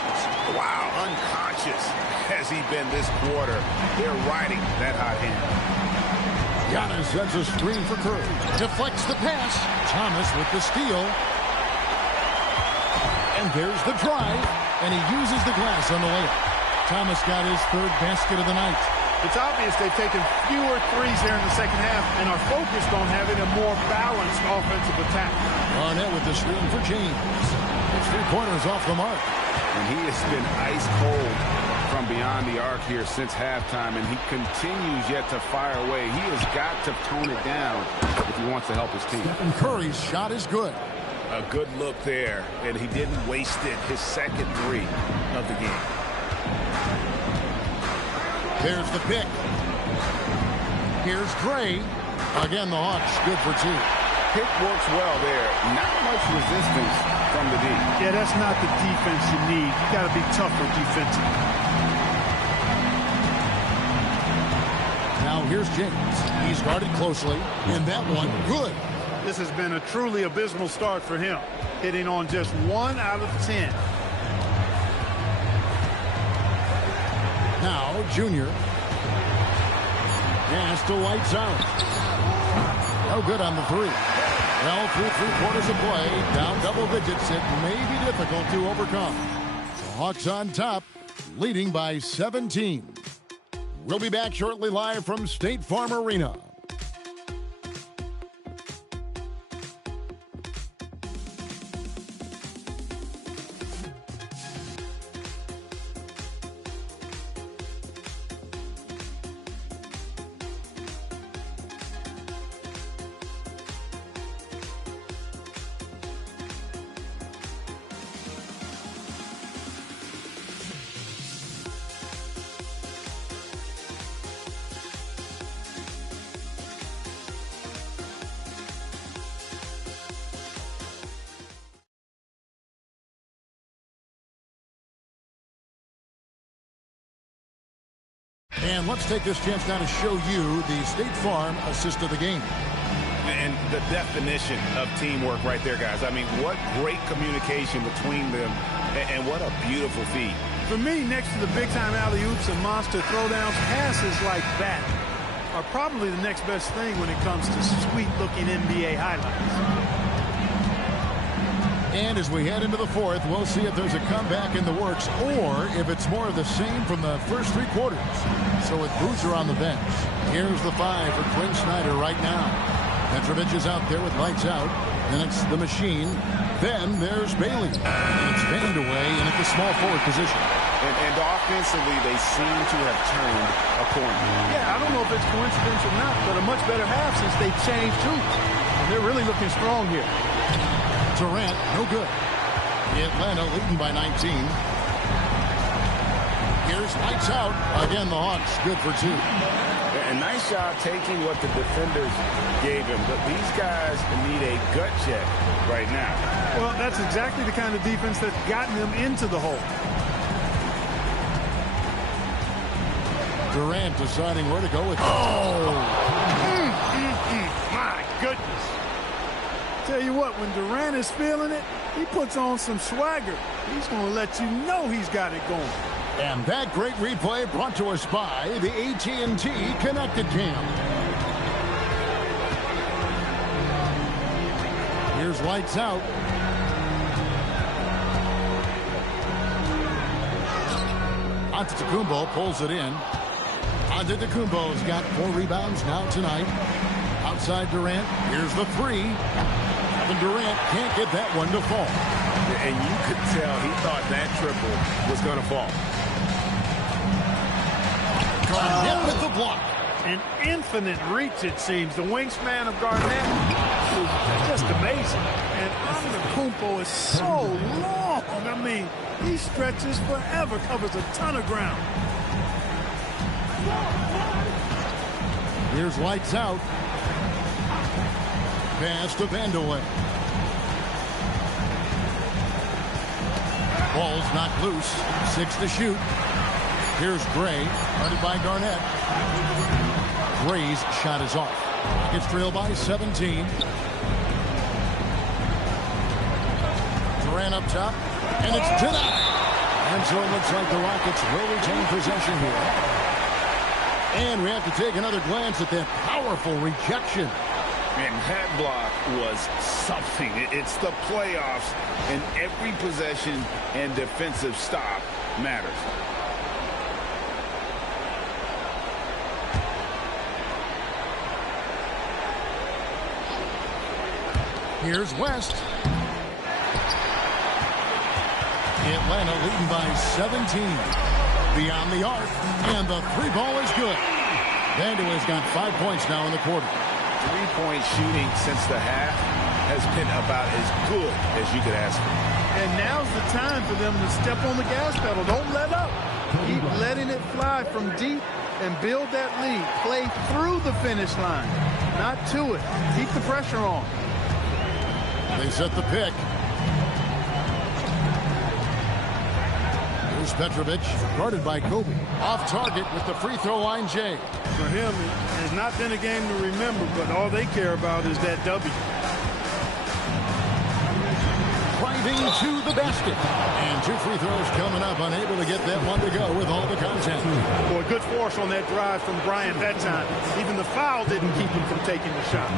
Wow, unconscious has he been this quarter. They're riding that hot hand. Giannis sends a screen for Curry. Deflects the pass. Thomas with the steal. And there's the drive. And he uses the glass on the layup. Thomas got his 3rd basket of the night. It's obvious they've taken fewer threes there in the second half and are focused on having a more balanced offensive attack. Garnett with the screen for James. It's 3 quarters off the mark. And he has been ice cold from beyond the arc here since halftime, and he continues yet to fire away. He has got to tone it down if he wants to help his team. And Curry's shot is good. A good look there, and he didn't waste it. His 2nd 3 of the game. There's the pick. Here's Gray. Again, the Hawks good for 2. Pick works well there. Not much resistance from the D. Yeah, that's not the defense you need. You got to be tougher defensively. Now here's James. He's guarded closely. And that one, good. This has been a truly abysmal start for him, hitting on just 1 out of 10. Now, Junior. Pass to Lights out. No good on the 3. Well, through 3/4 of play, down double digits, it may be difficult to overcome. The Hawks on top, leading by 17. We'll be back shortly live from State Farm Arena. And let's take this chance now to show you the State Farm assist of the game. And the definition of teamwork right there, guys. I mean, what great communication between them, and what a beautiful feat. For me, next to the big-time alley-oops and monster throwdowns, passes like that are probably the next best thing when it comes to sweet-looking NBA highlights. And as we head into the 4th, we'll see if there's a comeback in the works or if it's more of the same from the first 3 quarters. So with Boozer on the bench, here's the 5 for Quinn Snyder right now. Petrovic is out there with Lights out. Then it's the Machine. Then there's Bailey. And it's Vandeweghe in at the small forward position. And offensively, they seem to have turned a corner. Yeah, I don't know if it's coincidence or not, but a much better half since they changed hoops. And they're really looking strong here. Durant, no good. Atlanta leading by 19. Here's Lights out. Again, the Hawks good for 2. A nice job taking what the defenders gave him, but these guys need a gut check right now. Well, that's exactly the kind of defense that's gotten them into the hole. Durant deciding where to go with it. My goodness. Tell you what, when Durant is feeling it, he puts on some swagger. He's going to let you know he's got it going. And that great replay brought to us by the AT&T Connected Cam. Here's Lights out. Antetokounmpo pulls it in. Antetokounmpo's got 4 rebounds now tonight. Outside Durant. Here's the 3. And Durant can't get that one to fall. And you could tell he thought that triple was going to fall. Garnett with the block. An infinite reach, it seems. The wingspan of Garnett is just amazing. And Antetokounmpo is so long. I mean, he stretches forever, covers a ton of ground. Here's Lights out. Pass to Vandeweghe. Ball's not loose. 6 to shoot. Here's Gray, guarded by Garnett. Gray's shot is off. Rockets trail by 17. Durant up top, and it's denied. And so it looks like the Rockets will retain possession here. And we have to take another glance at that powerful rejection. And that block was something. It's the playoffs, and every possession and defensive stop matters. Here's West. Atlanta leading by 17. Beyond the arc, and the 3 ball is good. Vandeweghe's got 5 points now in the quarter. 3-point shooting since the half has been about as good as you could ask for. And now's the time for them to step on the gas pedal. Don't let up. Keep letting it fly from deep and build that lead. Play through the finish line, not to it. Keep the pressure on. They set the pick. Here's Petrovic, guarded by Kobe. Off target with the free throw line, Jay. For him, it has not been a game to remember, but all they care about is that W. driving to the basket. And 2 free throws coming up, unable to get that one to go with all the contact. Boy, good force on that drive from Bryant that time. Even the foul didn't keep him from taking the shot.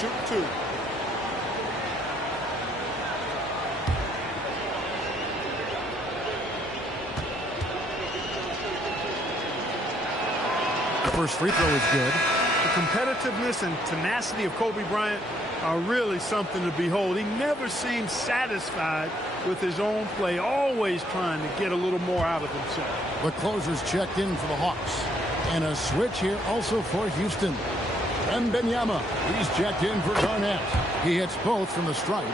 Shoot 2. First free throw is good. The competitiveness and tenacity of Kobe Bryant are really something to behold. He never seems satisfied with his own play, always trying to get a little more out of himself. The closers checked in for the Hawks. And a switch here also for Houston. Wembanyama, he's checked in for Garnett. He hits both from the stripe.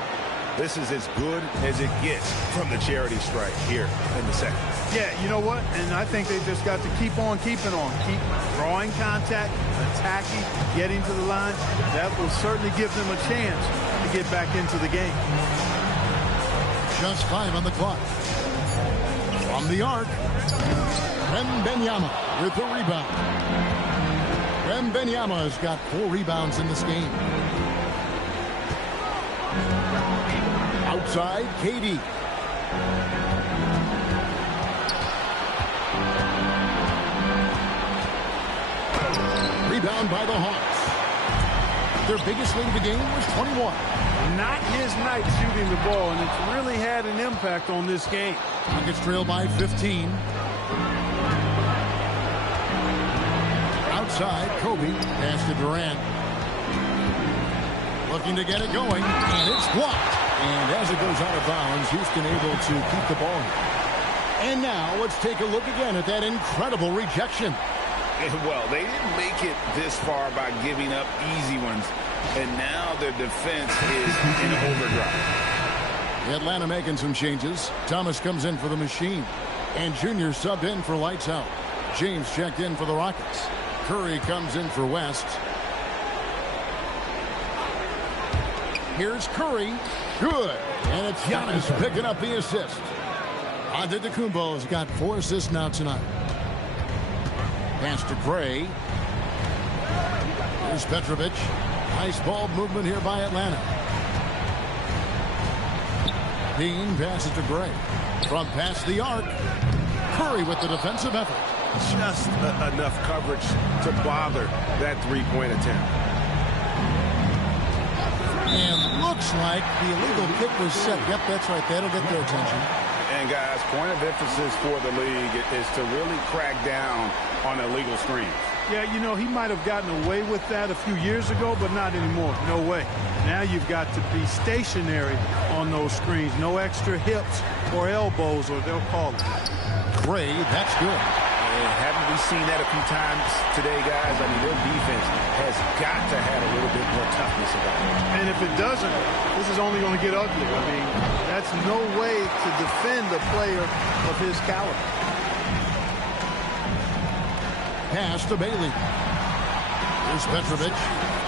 This is as good as it gets from the charity stripe here in the second. Yeah, you know what? And I think they just got to keep on keeping on. Keep drawing contact, attacking, getting to the line. That will certainly give them a chance to get back into the game. Just 5 on the clock. From the arc, Wembanyama with the rebound. Wembanyama has got 4 rebounds in this game. Outside, KD. Rebound by the Hawks. Their biggest lead of the game was 21. Not his night shooting the ball, and it's really had an impact on this game. Rockets trail by 15. Outside, Kobe. Pass to Durant. Looking to get it going, and it's blocked. And as it goes out of bounds, Houston able to keep the ball. And now let's take a look again at that incredible rejection. Well, they didn't make it this far by giving up easy ones. And now their defense is in overdrive. Atlanta making some changes. Thomas comes in for the Machine. And Junior subbed in for lights out. James checked in for the Rockets. Curry comes in for West. Here's Curry. Good. And it's Giannis picking up the assist. Antetokounmpo has got 4 assists now tonight. Pass to Gray. Here's Petrovic. Nice ball movement here by Atlanta. Dean passes to Gray. From past the arc. Curry with the defensive effort. Just enough coverage to bother that three-point attempt. And looks like the illegal kick was set. Yep, that's right. That'll get their attention. And, guys, point of emphasis for the league is to really crack down on illegal screens. Yeah, you know, he might have gotten away with that a few years ago, but not anymore. No way. Now you've got to be stationary on those screens. No extra hips or elbows, or they'll call it. Gray, that's good. And haven't we seen that a few times today, guys? I mean, their defense has got to have a little bit more toughness about it. And if it doesn't, this is only going to get ugly. I mean, that's no way to defend a player of his caliber. Pass to Bailey. Here's Petrovic.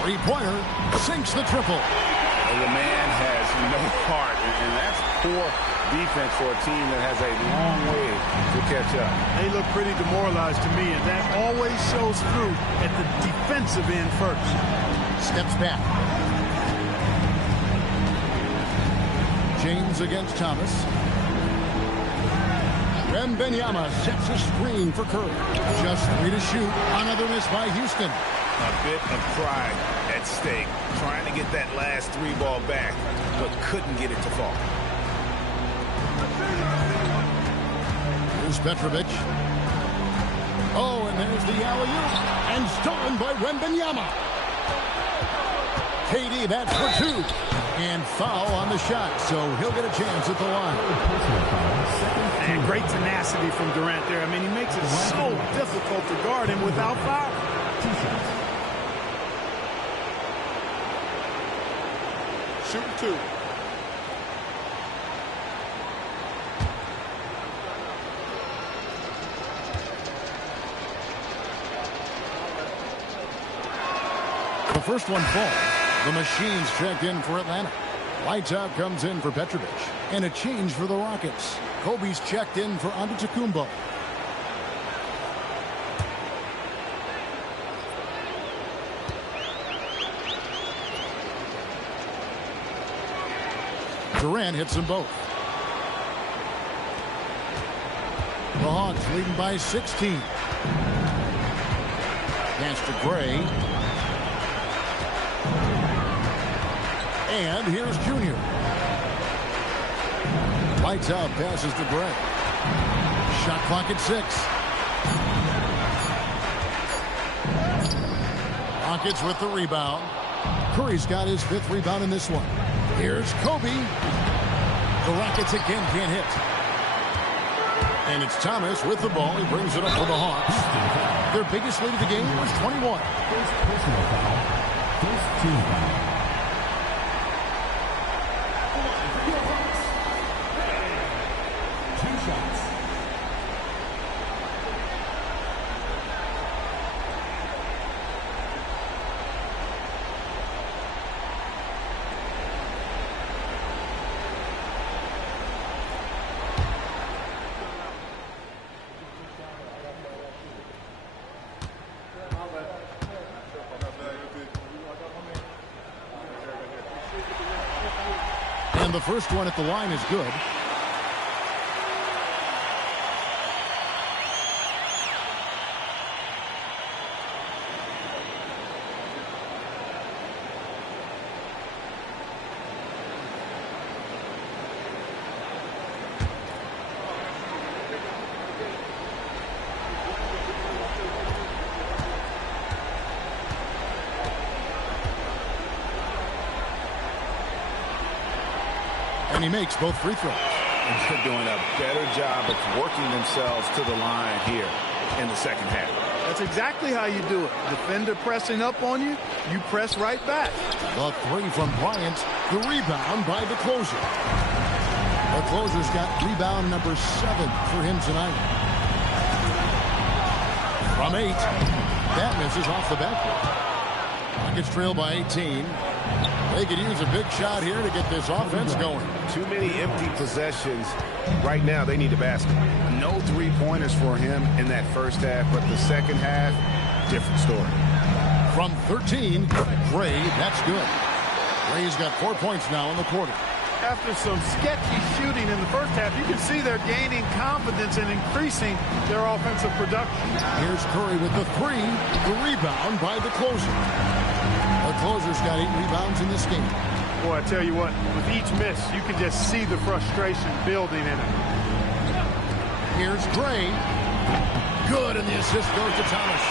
Three-pointer. Sinks the triple. And the man has no heart, and that's poor defense for a team that has a long way to catch up. They look pretty demoralized to me, and that always shows through at the defensive end first. Steps back. James against Thomas. Wembanyama sets a screen for Curry. Just 3 to shoot. Another miss by Houston. A bit of pride at stake. Trying to get that last 3 ball back, but couldn't get it to fall. Here's Petrovic. Oh, and there's the alley-oop. And stolen by Wembanyama. KD bats for 2. And foul on the shot, so he'll get a chance at the line. And great tenacity from Durant there. I mean, he makes it so difficult to guard him without foul. Shoot 2. The first one falls. The Machines check in for Atlanta. Lights out comes in for Petrovic. And a change for the Rockets. Kobe's checked in for Antetokounmpo. Durant hits them both. The Hawks leading by 16. Pass to Gray. And here's Junior. Lights out, passes to Gray. Shot clock at 6. Rockets with the rebound. Curry's got his 5th rebound in this one. Here's Kobe. The Rockets again can't hit. And it's Thomas with the ball. He brings it up for the Hawks. Their biggest lead of the game was 21. First personal foul. First team foul. Two shots. And the first one at the line is good. And he makes both free throws. And they're doing a better job of working themselves to the line here in the second half. That's exactly how you do it. Defender pressing up on you, you press right back. The 3 from Bryant. The rebound by the closer. The closer's got rebound number 7 for him tonight. From 8. That misses off the backboard. Rockets trail by 18. They could use a big shot here to get this offense going. Too many empty possessions. Right now, they need a basket. No three-pointers for him in that first half, but the second half, different story. From 13, Gray, that's good. Gray's got 4 points now in the quarter. After some sketchy shooting in the first half, you can see they're gaining confidence and increasing their offensive production. Here's Curry with the 3. The rebound by the closer. The closer's got 8 rebounds in this game. Boy, I tell you what, with each miss, you can just see the frustration building in it. Here's Gray. Good, and the assist goes to Thomas.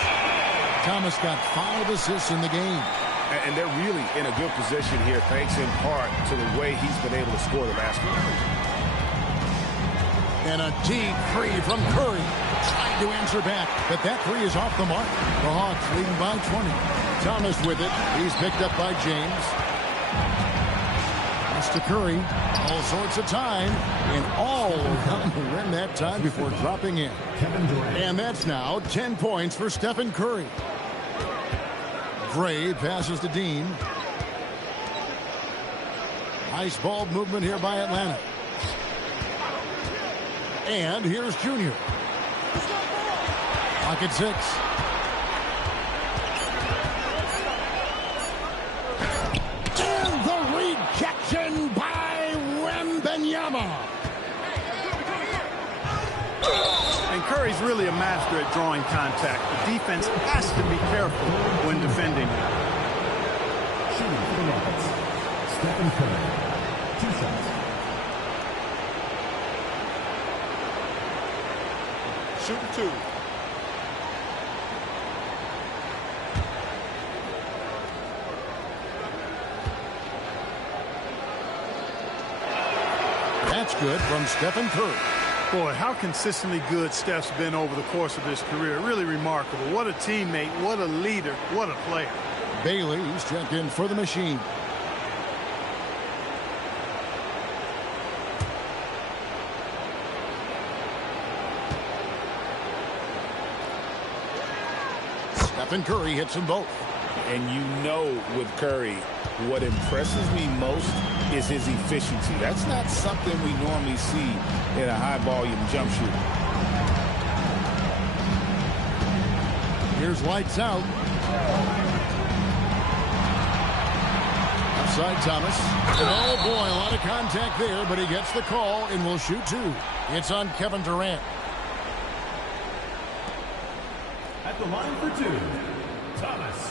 Thomas got 5 assists in the game. And they're really in a good position here, thanks in part to the way he's been able to score the basketball. And a deep 3 from Curry. Trying to answer back, but that 3 is off the mark. The Hawks leading by 20. Thomas with it. He's picked up by James. Pass to Curry. All sorts of time. And all around the rim that time before dropping in. And that's now 10 points for Stephen Curry. Gray passes to Dean. Nice ball movement here by Atlanta. And here's Junior. Pocket 6. And the rejection by Wembanyama. And Curry's really a master at drawing contact. The defense has to be careful when defending. Shooting for the Rockets, Stephen Curry. 2 shots. Shooting 2. That's good from Stephen Curry. Boy, how consistently good Steph's been over the course of his career. Really remarkable. What a teammate, what a leader, what a player. Bailey's checked in for the machine. Stephen Curry hits them both. And you know with Curry, what impresses me most is his efficiency. That's not something we normally see in a high-volume jump shooter. Here's lights out. Outside Thomas. And oh boy, a lot of contact there, but he gets the call and will shoot 2. It's on Kevin Durant. At the line for 2, Thomas.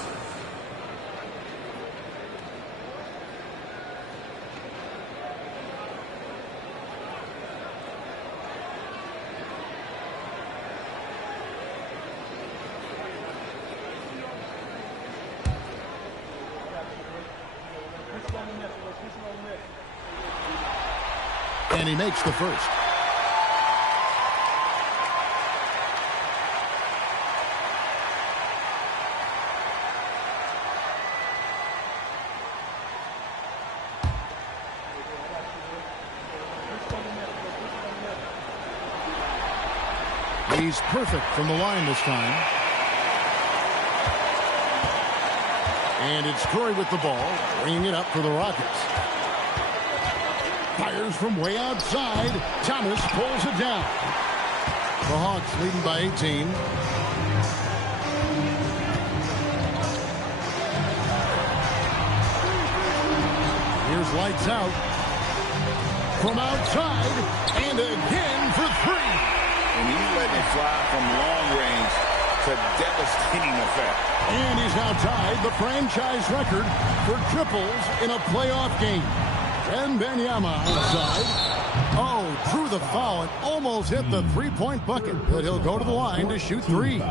And he makes the first. He's perfect from the line this time. And it's Curry with the ball, bringing it up for the Rockets. Fires from way outside. Thomas pulls it down. The Hawks leading by 18. Here's lights out. From outside. And again for 3. And he's letting it fly from long range to devastating effect. And he's now tied the franchise record for triples in a playoff game. And Wembanyama outside. Oh, drew the foul and almost hit the three-point bucket. But he'll go to the line to shoot 3.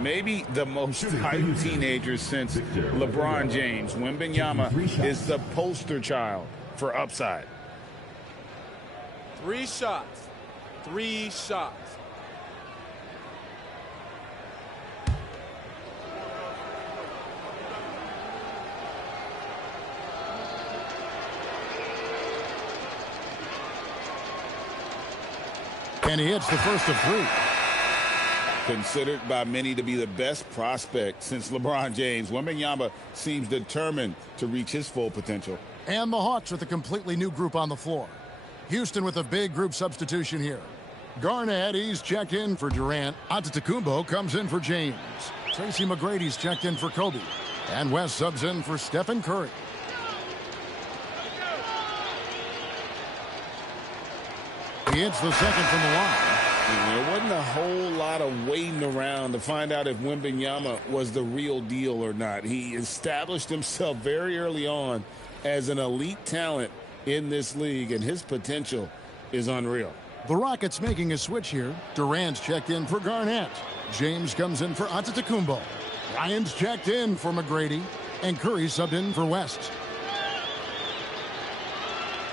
Maybe the most hyped teenager since LeBron James. Wembanyama is the poster child for upside. 3 shots. 3 shots. And he hits the first of 3. Considered by many to be the best prospect since LeBron James, Wembanyama seems determined to reach his full potential. And the Hawks with a completely new group on the floor. Houston with a big group substitution here. Garnett, he's checked in for Durant. Antetokounmpo comes in for James. Tracy McGrady's checked in for Kobe. And West subs in for Stephen Curry. He hits the second from the line. There wasn't a whole lot of waiting around to find out if Wembanyama was the real deal or not. He established himself very early on as an elite talent in this league, and his potential is unreal. The Rockets making a switch here. Durant's checked in for Garnett. James comes in for Antetokounmpo. Ryan's checked in for McGrady. And Curry subbed in for West.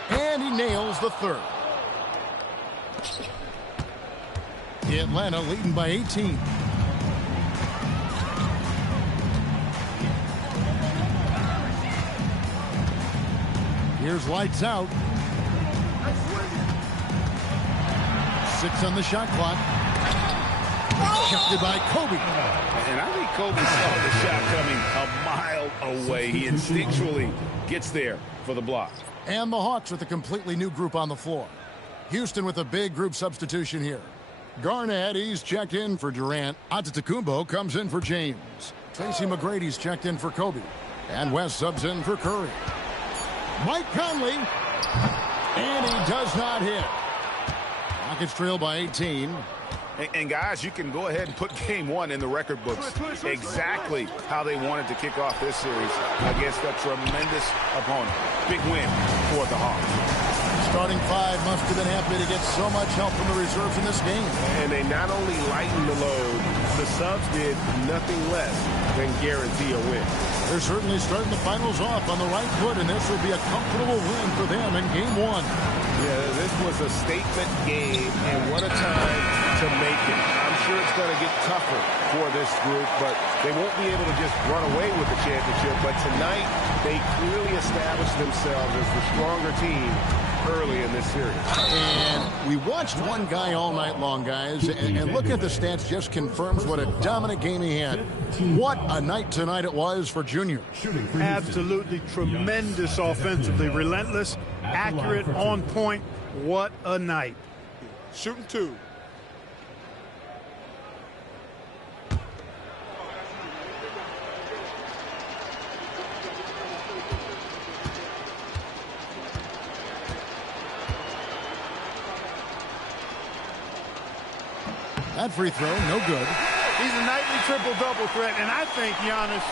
And he nails the third. Atlanta leading by 18. Here's lights out. 6 on the shot clock. Shifted by Kobe. And I think Kobe saw the shot coming a mile away. He instinctually gets there for the block. And the Hawks with a completely new group on the floor. Houston with a big group substitution here. Garnett, he's checked in for Durant. Antetokounmpo comes in for James. Tracy McGrady's checked in for Kobe. And West subs in for Curry. Mike Conley. And he does not hit. Rockets trail by 18. And guys, you can go ahead and put game 1 in the record books. Exactly how they wanted to kick off this series against a tremendous opponent. Big win for the Hawks. Starting 5 must have been happy to get so much help from the reserves in this game. And they not only lightened the load, the subs did nothing less than guarantee a win. They're certainly starting the finals off on the right foot, and this will be a comfortable win for them in game 1. Yeah, this was a statement game, and what a time to make it. I'm sure it's going to get tougher for this group, but they won't be able to just run away with the championship. But tonight, they clearly established themselves as the stronger team early in this series. And we watched one guy all night long, guys, and look at the stats, just confirms what a dominant game he had. What a night tonight it was for Junior. Absolutely tremendous offensively, relentless, accurate, on point. What a night. Shooting 2. That free throw, no good. He's a nightly triple-double threat, and I think Giannis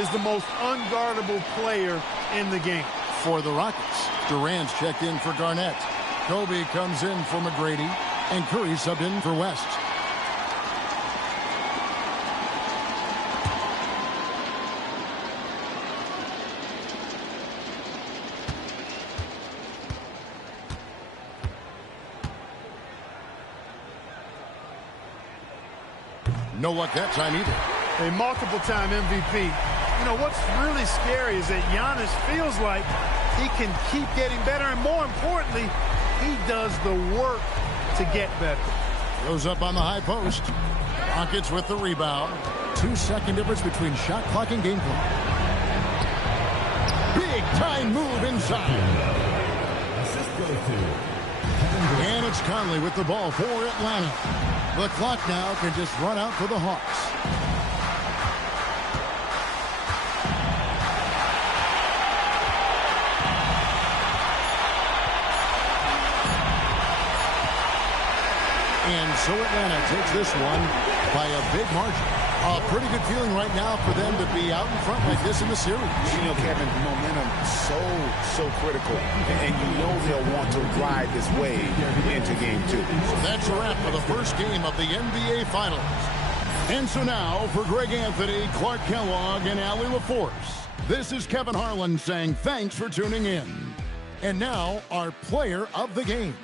is the most unguardable player in the game. For the Rockets, Durant's checked in for Garnett. Kobe comes in for McGrady, and Curry subbed in for West. No luck that time either. A multiple-time MVP. You know, what's really scary is that Giannis feels like he can keep getting better, and more importantly, he does the work to get better. Goes up on the high post. Rockets with the rebound. 2-second difference between shot clock and game clock. Big time move inside. And it's Conley with the ball for Atlanta. The clock now can just run out for the Hawks. And so Atlanta takes this one by a big margin. A pretty good feeling right now for them to be out in front like this in the series. You know, Kevin, momentum so critical. And you know they'll want to ride this wave into game 2. That's a wrap for the first game of the NBA Finals. And so now for Greg Anthony, Clark Kellogg, and Allie LaForce, this is Kevin Harlan saying thanks for tuning in. And now our player of the game.